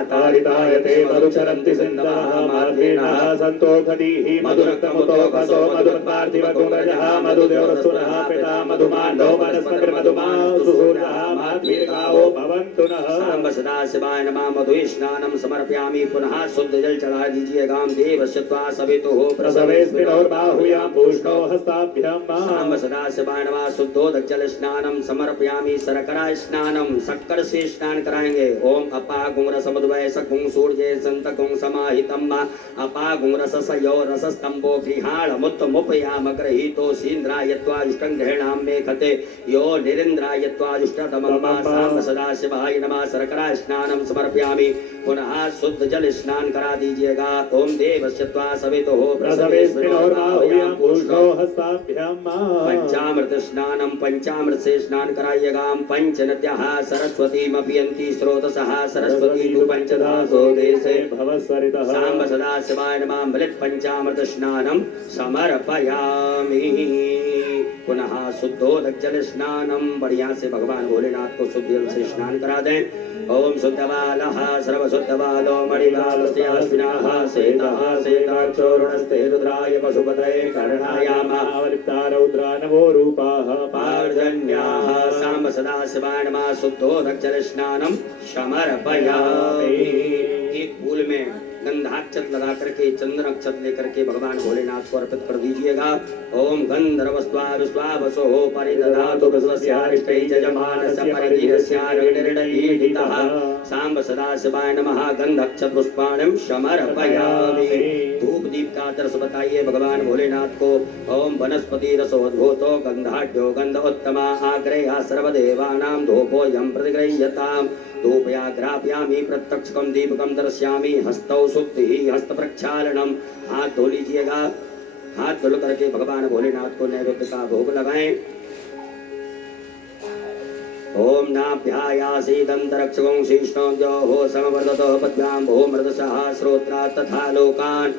तारितायते मधुचरन्ति सिन्धवः मार्गेणः सन्तोषधीः मधुरक्तमुतोकसो मधुपार्थिवकुमरजः मधुदेवरसुरः पिता मधुमाण्डो वनस्पतिर्मधुमासुसूर्यः माध्वीर्गावो भवन्तु नः सांब सदा शिवाय नमः मधु स्नानं समर्पयामि पुनः शुद्ध जल चढ़ा दीजिएगा देवस्य त्वा सवितुः प्रसवेस्मिनोर्बाहुयां पूष्णो हस्ताभ्यां सांब सदा शिवाय नमः शुद्धोदक जल स्नानं समर्पयामि शर्करा स्नानं शक्कर से स्नान कराएंगे ओम अपा गुंग समुद्वय सकुं सूर्य संतकुं समाहितं अपा गुंग रसयो रसस्तंभो गृहाण मुत्त मुपयाम ग्रहीतो सीन्द्रायत्वाजुष्टं ग्रहणाम मे खते यो निरिन्द्रायत्वाजुष्टतमं सांब सदा शिवाय नमः शर्करा स्नानं समर्पयामि पुनः शुद्ध जल स्नान करा दीजिएगा ओम देवस्य त्वा सवितुः प्रसवेस्मिनोर्बाहुयां पूष्णो हस्ताभ्यां पंचामृत स्नानं पंचामृत से स्नान कराइएगा पंचनद्यः सरस्वतीमपियन्ति स्रोतसः सरस्वती तु पंचदासो देशे भवस्वरितः सांब सदा शिवाय नमः मृत पंचामृत स्नानं समर्पयामि पुनः शुद्धोदक जल स्नानं बढ़िया से भगवान भोलेनाथ को शुद्ध जल से स्नान करा दें ओम शुद्धबालः सर्वशुद्धबालो मणिबालस्यास्मिनः सेतः सेताक्षोरुणस्ते रुद्राय पशुपतये कर्णायामावलिप्ता रौद्रा नवो रूपाः पार्जन्याः सांब सदा शिवाय नमः शुद्धोदक जल स्नानं समर्पयामि एक फूल में गंधाक्षत लगा करके चंदन अक्षत लेकर के भगवान भोलेनाथ को अर्पित कर दीजिएगा ओम गंधर्वस्त्वा विश्वावसो परिदधातु विश्वस्यारिष्टै जजमानस्य परिधीरस्यारणीडितः सांब सदा शिवाय नमः गंधक्षत पुष्पाणं समर्पयामि धूप दीप का आदर्श बताइए भगवान भोलेनाथ को ओम वनस्पति रसोद्भूतो गंधाढ्यो गंध उत्तमा आग्रया सर्वदेवानां धूपोऽयं प्रतिगृह्यताम् धूपयाग्रापयामि प्रत्यक्षकं दीपकं दर्शयामि हस्तौ शुद्धिः हस्त प्रक्षालनम हाथ धो लीजिएगा हाथ धुल करके भगवान भोलेनाथ को नैवेद्य का भोग लगाएं ओम नाभ्यायासीदंतरक्षकं शीर्ष्णो द्योः समवर्धतो पद्भ्यां भूमृदसः श्रोत्रा तथा लोकान्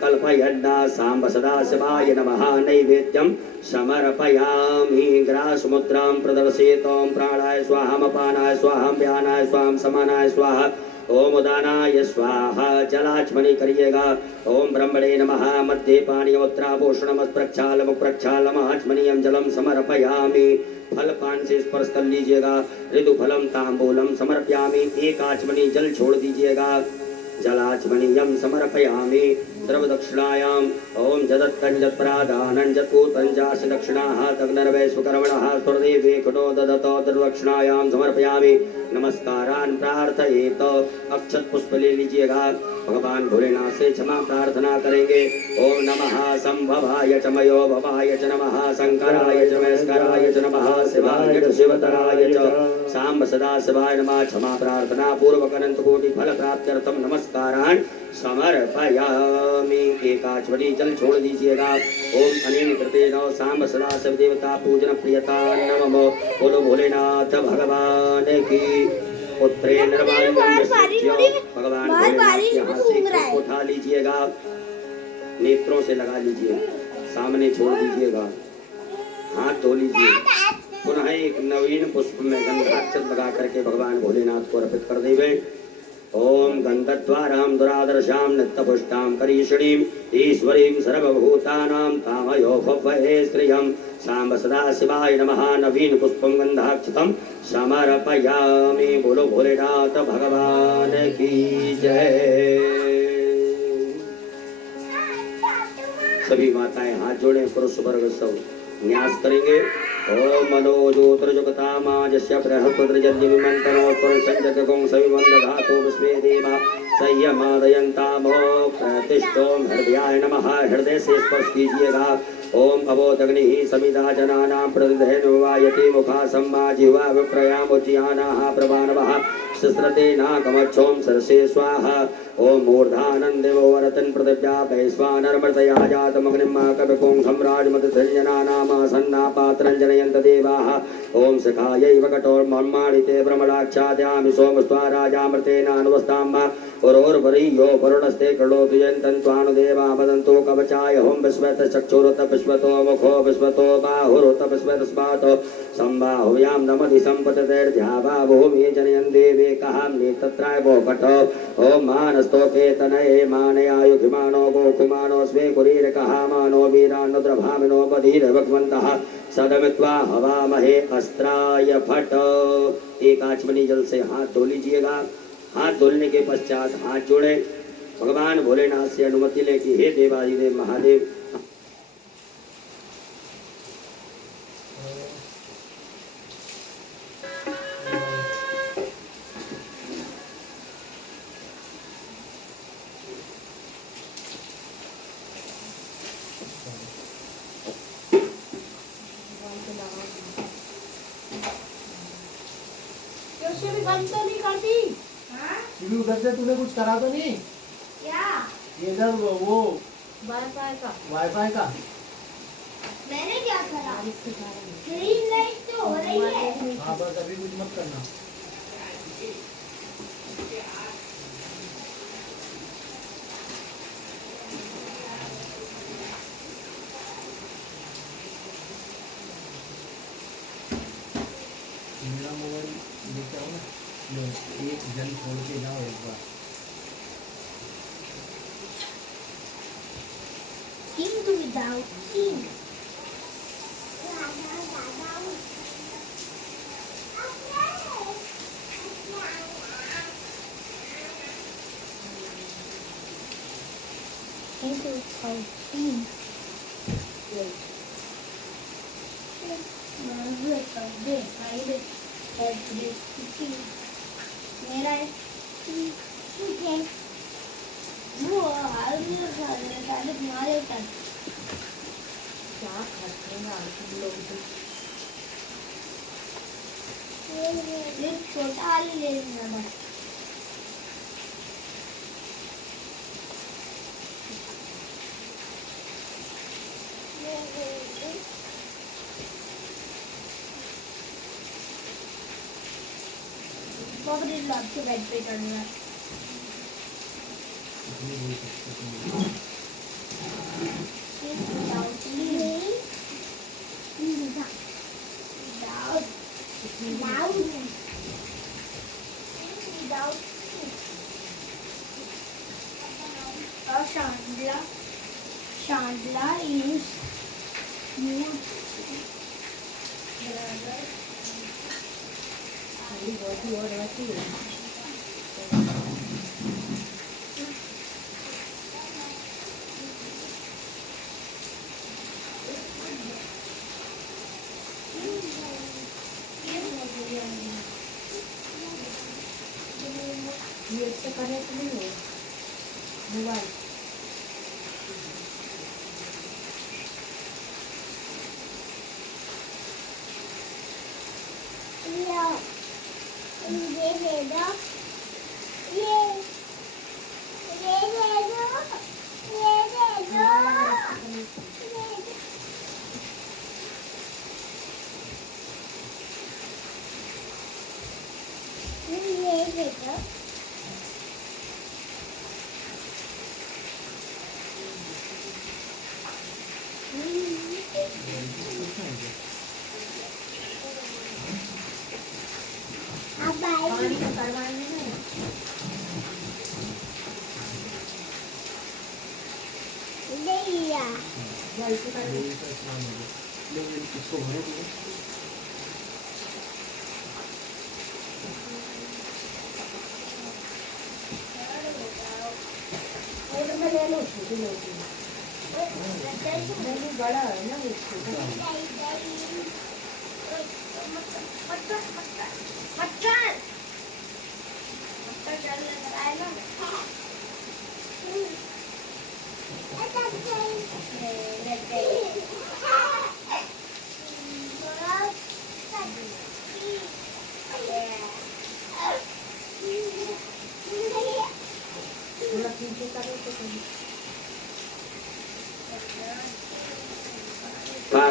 कल्पयन्ना सांब सदा शिवाय नमः नैवेद्यं समर्पयामि ग्रासमुद्रां प्रदर्शयितों प्राणाय स्वाहाम् अपानाय स्वाहाम् व्यानाय स्वाहाम् समानाय स्वाहा ओम उदानाय स्वाहा जलाचमनी करिएगा ओम ब्रह्मणे नमः मध्ये पानीयमुद्राभूषणम प्रक्षालम प्रक्षालम आचमनीयं जलम समर्पयामि फल पान से स्पर्श कर लीजिएगा ऋतु फलम तांबूलम समर्पयामि एक आचमनी जल छोड़ दीजिएगा जलाचमनीयं समर्पयामि द्रव दक्षिणायाम ओम जदत्तंजत प्रादानं जत्पूतंजास दक्षिणाः तग्नर्वैश्वकर्मणः सुरदेवे कुटो ददतो दक्षिणायाम समर्पयामि नमस्कारान् प्रार्थयेत अक्षत पुष्प ले लीजिएगा भगवान भोलेनाथ से क्षमा प्रार्थना करेंगे ओम नमः संभवाय च मयो भवाय च नमः शंकराय च महेश्वराय च नमः शिवाय च शिवतराय च सांब सदा शिवाय नमः क्षमा प्रार्थना पूर्वक अनंत कोटि फल प्राप्त्यर्थम नमस्कारान् समर्पयामि एक आचमनी जल छोड़ दीजिएगा ओम अनेन कृते नौ सांब सदा शिव देवता पूजन प्रियता नमो बोलो भोलेनाथ भगवान की पुत्रे निर्माल्यं भगवान भोलेनाथ यहाँ से पुष्प उठा लीजिएगा नेत्रों से लगा लीजिए सामने छोड़ दीजिएगा हाथ धो लीजिए पुनः एक नवीन पुष्प में गंधाक्षत लगा करके भगवान भोलेनाथ को अर्पित कर देवे ओम गंधद्वारां दुरादर्शां नित्यपुष्टां करीषणीं ईश्वरीं सर्वभूतानां तामयो भवहे श्रियं सांब सदा शिवाय नमः नवीन पुष्पं गंधाक्षतं समर्पयामि बोलो भोलेनाथ भगवान की जय। सभी माताएं हाथ जोड़े पुरुष वर्ग सब न्यास करेंगे। ओम मनोजोत्रजुगतामाजस्य बृहस्पतिर्जन्यमिमन्तनोत्तरसञ्जगगुं सविमन्दधातु विश्वे देवा संयमादयन्तामो प्रतिष्ठों हृदयाय नमः। हृदय से स्पर्श कीजिएगा। ओम अवोदग्नि समिधा जनानां प्रतिधेनुवायति मुखा सम्मा जिह्वा विप्रयामुज्जिहानाः प्रभानवः सस्रतेनाकमच्छों सरसे स्वाहा। ओम मूर्धानन्देवो वरतन् पृथिव्या वैश्वानरमृतया जातमग्निमा कविपुंखं राजमतिधन्यनानामासन्ना पात्रं जनयन्त देवाः। ओम सखायैव कठोर्मर्माणिते ब्रह्मणाच्छाद्यामि सोमस्त्वा राजामृतेनानुवस्ताम् पुरोर्वरीयो वरुणस्ते कृणोतु यन्तन्त्वानुदेवा वदन्तो कवचाय होम विश्वत चक्षुरुत विश्वतो मुखो विश्वतो बाहुरुत विश्वतस्मात् सम्बाहुव्यां नमति सम्पततेर्ध्यावा भूमि जनयन् देवे कहाम्नि तत्राय वो कठ। ओम मानस्तोके तनये मानयायुधिमानो गोकुमानो स्वे कुरीरकहामानो वीरान्नुद्रभामिनो बधीर भगवन्तः सदमित्वा हवामहे अस्त्राय फट। एक आचमनी जल से हाथ धो लीजिएगा। हाथ धोने के पश्चात हाथ जोड़े भगवान भोलेनाथ से अनुमति ले कि हे देवादिदेव महादेव शिवी उधर से तूने कुछ करा तो नहीं? क्या? ये जब वो वाईफाई का मैंने क्या करा? ग्रीन लाइट तो हो रही है। हाँ बस अभी कुछ मत करना। मेरा मोबाइल लेके आओ ना। लो, एक जन खोल के जाओ एक बार। Into without king. Into without king. मेरा ठीक है वो हाल में खा रहे तारीफ मारे तक क्या खाते हैं तुम लोग भी? ये छोटा आलू ले लेना बस पकड़ लो आपके बेड पे करना Chandla is बहुत ही और अच्छी है। ये अच्छा करने के लिए हो मोबाइल इसको भरे दो। बड़ा है ना वो छोटा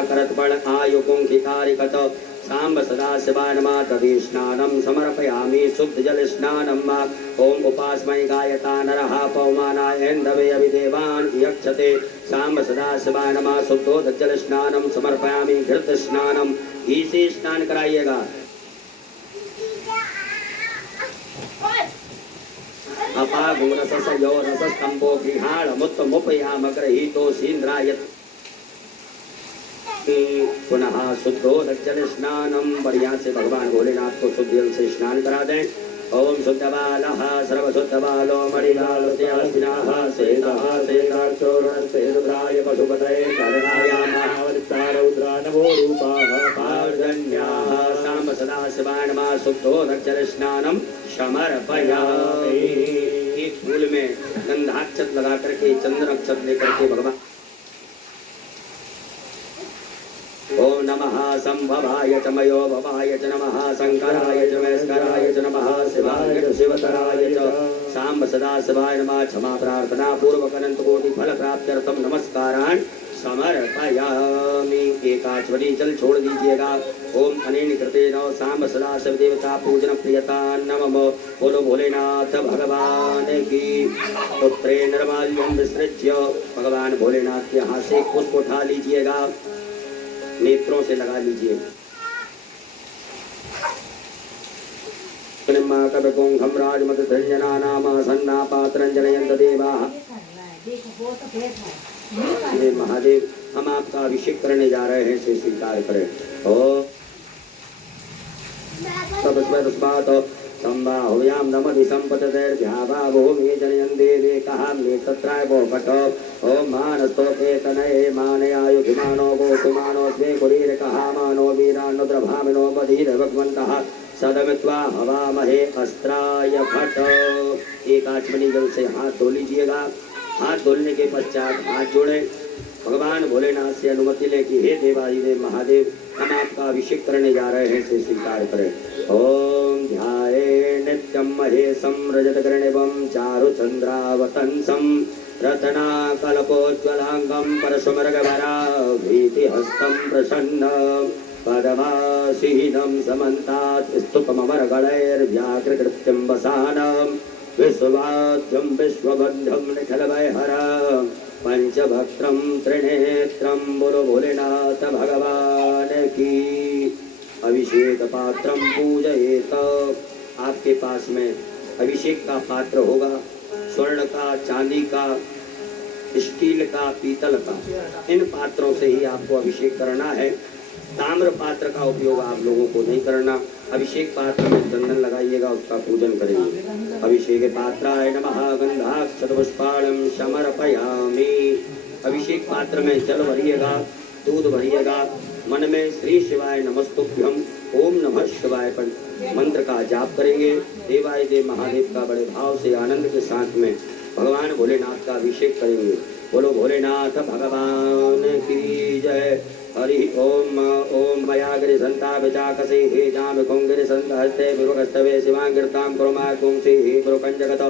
करत बल आयुकुं खिकारिकत सांब सदा शिवाय नमः तदि स्नानं समर्पयामि शुद्ध जल स्नानं मा ओम उपासमय गायता नरः पौमानाय ऐन्दवे अभिदेवान् यक्षते सांब सदा शिवाय नमः शुद्धोदक जल स्नानं समर्पयामि घृत स्नानं घी से स्नान कराइएगा। अपागुं रससयो रसस्तंभो गृहाण मुत्तमुपयामग्रहीतो सीन्द्राय पुनः शुद्धोदक जल स्नानम बढ़िया से भगवान भोलेनाथ को शुद्ध जल से स्नान करा दें। ओम शुद्ध बालः सर्व शुद्ध बालो मणिलाल श्वेतः श्वेताक्षोरुद्राय पशुपतये शरणायामः रौद्रा नमो रूपाः पार्जन्याः सांब सदा शिवाय नमः शुद्धोदक जल स्नानम समर्पयामि। एक फूल में गंधाक्षत लगा करके चंदन अक्षत लेकर के भगवान ओम नमः संभवाय च मयो भवाय च नमः शंकराय च महेश्वराय च नमः शिवाय च शिवतराय च सांब सदा शिवाय नमः क्षमा प्रार्थना पूर्वक अनंत कोटि फल प्राप्त्यर्थम नमस्कारान् समर्पयामि। एकाचवरी जल छोड़ दीजिएगा। ओम अनेन कृतेन सांब सदा शिव देवता पूजन प्रियता नमः। बोलो भोलेनाथ भगवान की। पुत्रे निर्माल्यम विसृज्य भगवान भोलेनाथ के हाथ से पुष्प उठा लीजिएगा, नेत्रों से लगा लीजिए। हे महादेव, हम आपका अभिषेक करने जा रहे हैं, इसे स्वीकार करें। ओ संबाहुयाम नमदि संपतैर्भ्यावा भूमि जनयन् देवे कहाम्ये तत्राय वो पट ओम मानस्तोके तनये मानयायुधिमानो गोकुमानो स्वे कुरीर कहामानो वीरानुद्रभामिनो बधीर भगवन्तः सदमित्वा हवामहे अस्त्राय फट। एक आचमनी जल से हाथ धो लीजिएगा। हाथ धोने के पश्चात हाथ जोड़े, भगवान भोलेनाथ से अनुमति लें कि हे देवादिदेव महादेव, हम आपका अभिषेक करने जा रहे हैं, इसे स्वीकार करें। ओम ध्याये नित्यं महेशं रजतकर्णिवं चारुचन्द्रावतंसं रत्नाकल्पोज्ज्वलांगं परशुमृगवरा भीतिहस्तं प्रसन्नं पदमासीनं समन्तात् स्तुपममरगणैर्व्याकृकृत्यं वसानं विश्ववाद्यं विश्वबन्धं निखिलवैहरं पंचभक्त्रं त्रिनेत्रं। बोलो भोलेनाथ भगवान की। अभिषेक पात्रं पूजयेत। आपके पास में अभिषेक का पात्र होगा, स्वर्ण का, चांदी का, स्टील का, पीतल का। इन पात्रों से ही आपको अभिषेक करना है। ताम्र पात्र का उपयोग आप लोगों को नहीं करना। अभिषेक पात्र में चंदन लगाइएगा, उसका पूजन करेंगे। अभिषेक पात्राय नमः गंधाक्षतपुष्पाणं समर्पयामि। अभिषेक पात्र में जल भरिएगा, दूध भरिएगा, मन में श्री शिवाय नमस्तुभ्यम ओम नमः शिवाय पर मंत्र का जाप करेंगे। देवादिदेव महादेव का बड़े भाव से आनंद के साथ में भगवान भोलेनाथ का अभिषेक करेंगे। बोलो भोलेनाथ भगवान की जय। हरि ओम ओम मयागिरि संता विचाकसे हे जाम कुंगिरि संत हस्ते विभगस्तवे शिवांगिरतां कुर्मा कुंसी हे पुरुकंजगत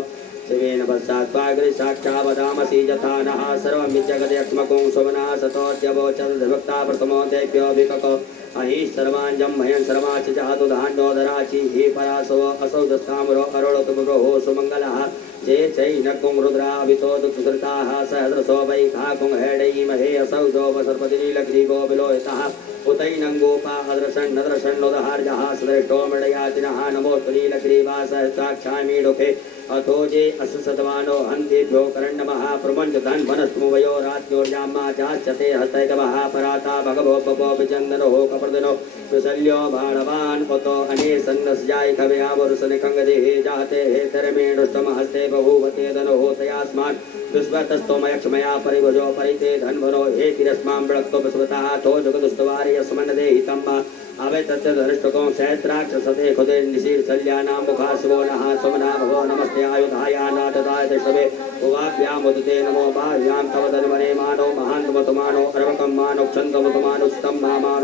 शिवेन पश्चात्वाग्रि साक्षावदामसि यथा नः सर्वं जगद्यक्ष्मकुं सुमनासतोऽद्यवोचन् भक्ता प्रथमो दैव्यो विकक अहि सर्वाञ्जं मह्यं सर्वाच जातु धान्योदराचि हे परासो असौ दस्तामरो अरुणतुमरोः सुमङ्गलः जय चैनकुं रुद्रावितो दुःखसृताः सहस्रशो वैखाकुं हैडैमहे असौ जोपसर्पतिनीलग्रीवो विलोहितः उतैनं गोपा अदृशन् नदृशन्नुदहार्यः सदृष्टो मृडयातिनः नमोऽस्तु नीलग्रीवा सहस्राक्षामीडुखे अथो जे अससद्वानो हन्तेभ्यो करण्डमः प्रपञ्च धन् वनस्मुवयो रात्योर्यामा चाच्यते हस्तैकवः पराता भगवो पपो विचन्दनो कप्रदनो कुशल्यो बाणवान् पतो अने सन्नस जाय खव्यावरुसनिकङ्गदेः जाते हे तरमेणुष्टम हस्ते बभूवते धनो होतयास्मान् विश्वतस्तोमयक्षमया परिभजो परिते धन्वनो हे किरस्मां विरक्तो विश्वतः तो जगदुस्तवारि यस्मन्नदे हितं वा अवे तत्यधरिष्टको सहस्राक्षसते खुदे निशीर्षल्यानां मुखाशिवो नः सुमना भवो नमस्ते आयुधायानाददाय दशवे उवाभ्यामुदते नमो बाह्यां तव धन्वने मानो महान्तमतमानो अर्वकं मानो क्षन्तमतमानो स्तम्भा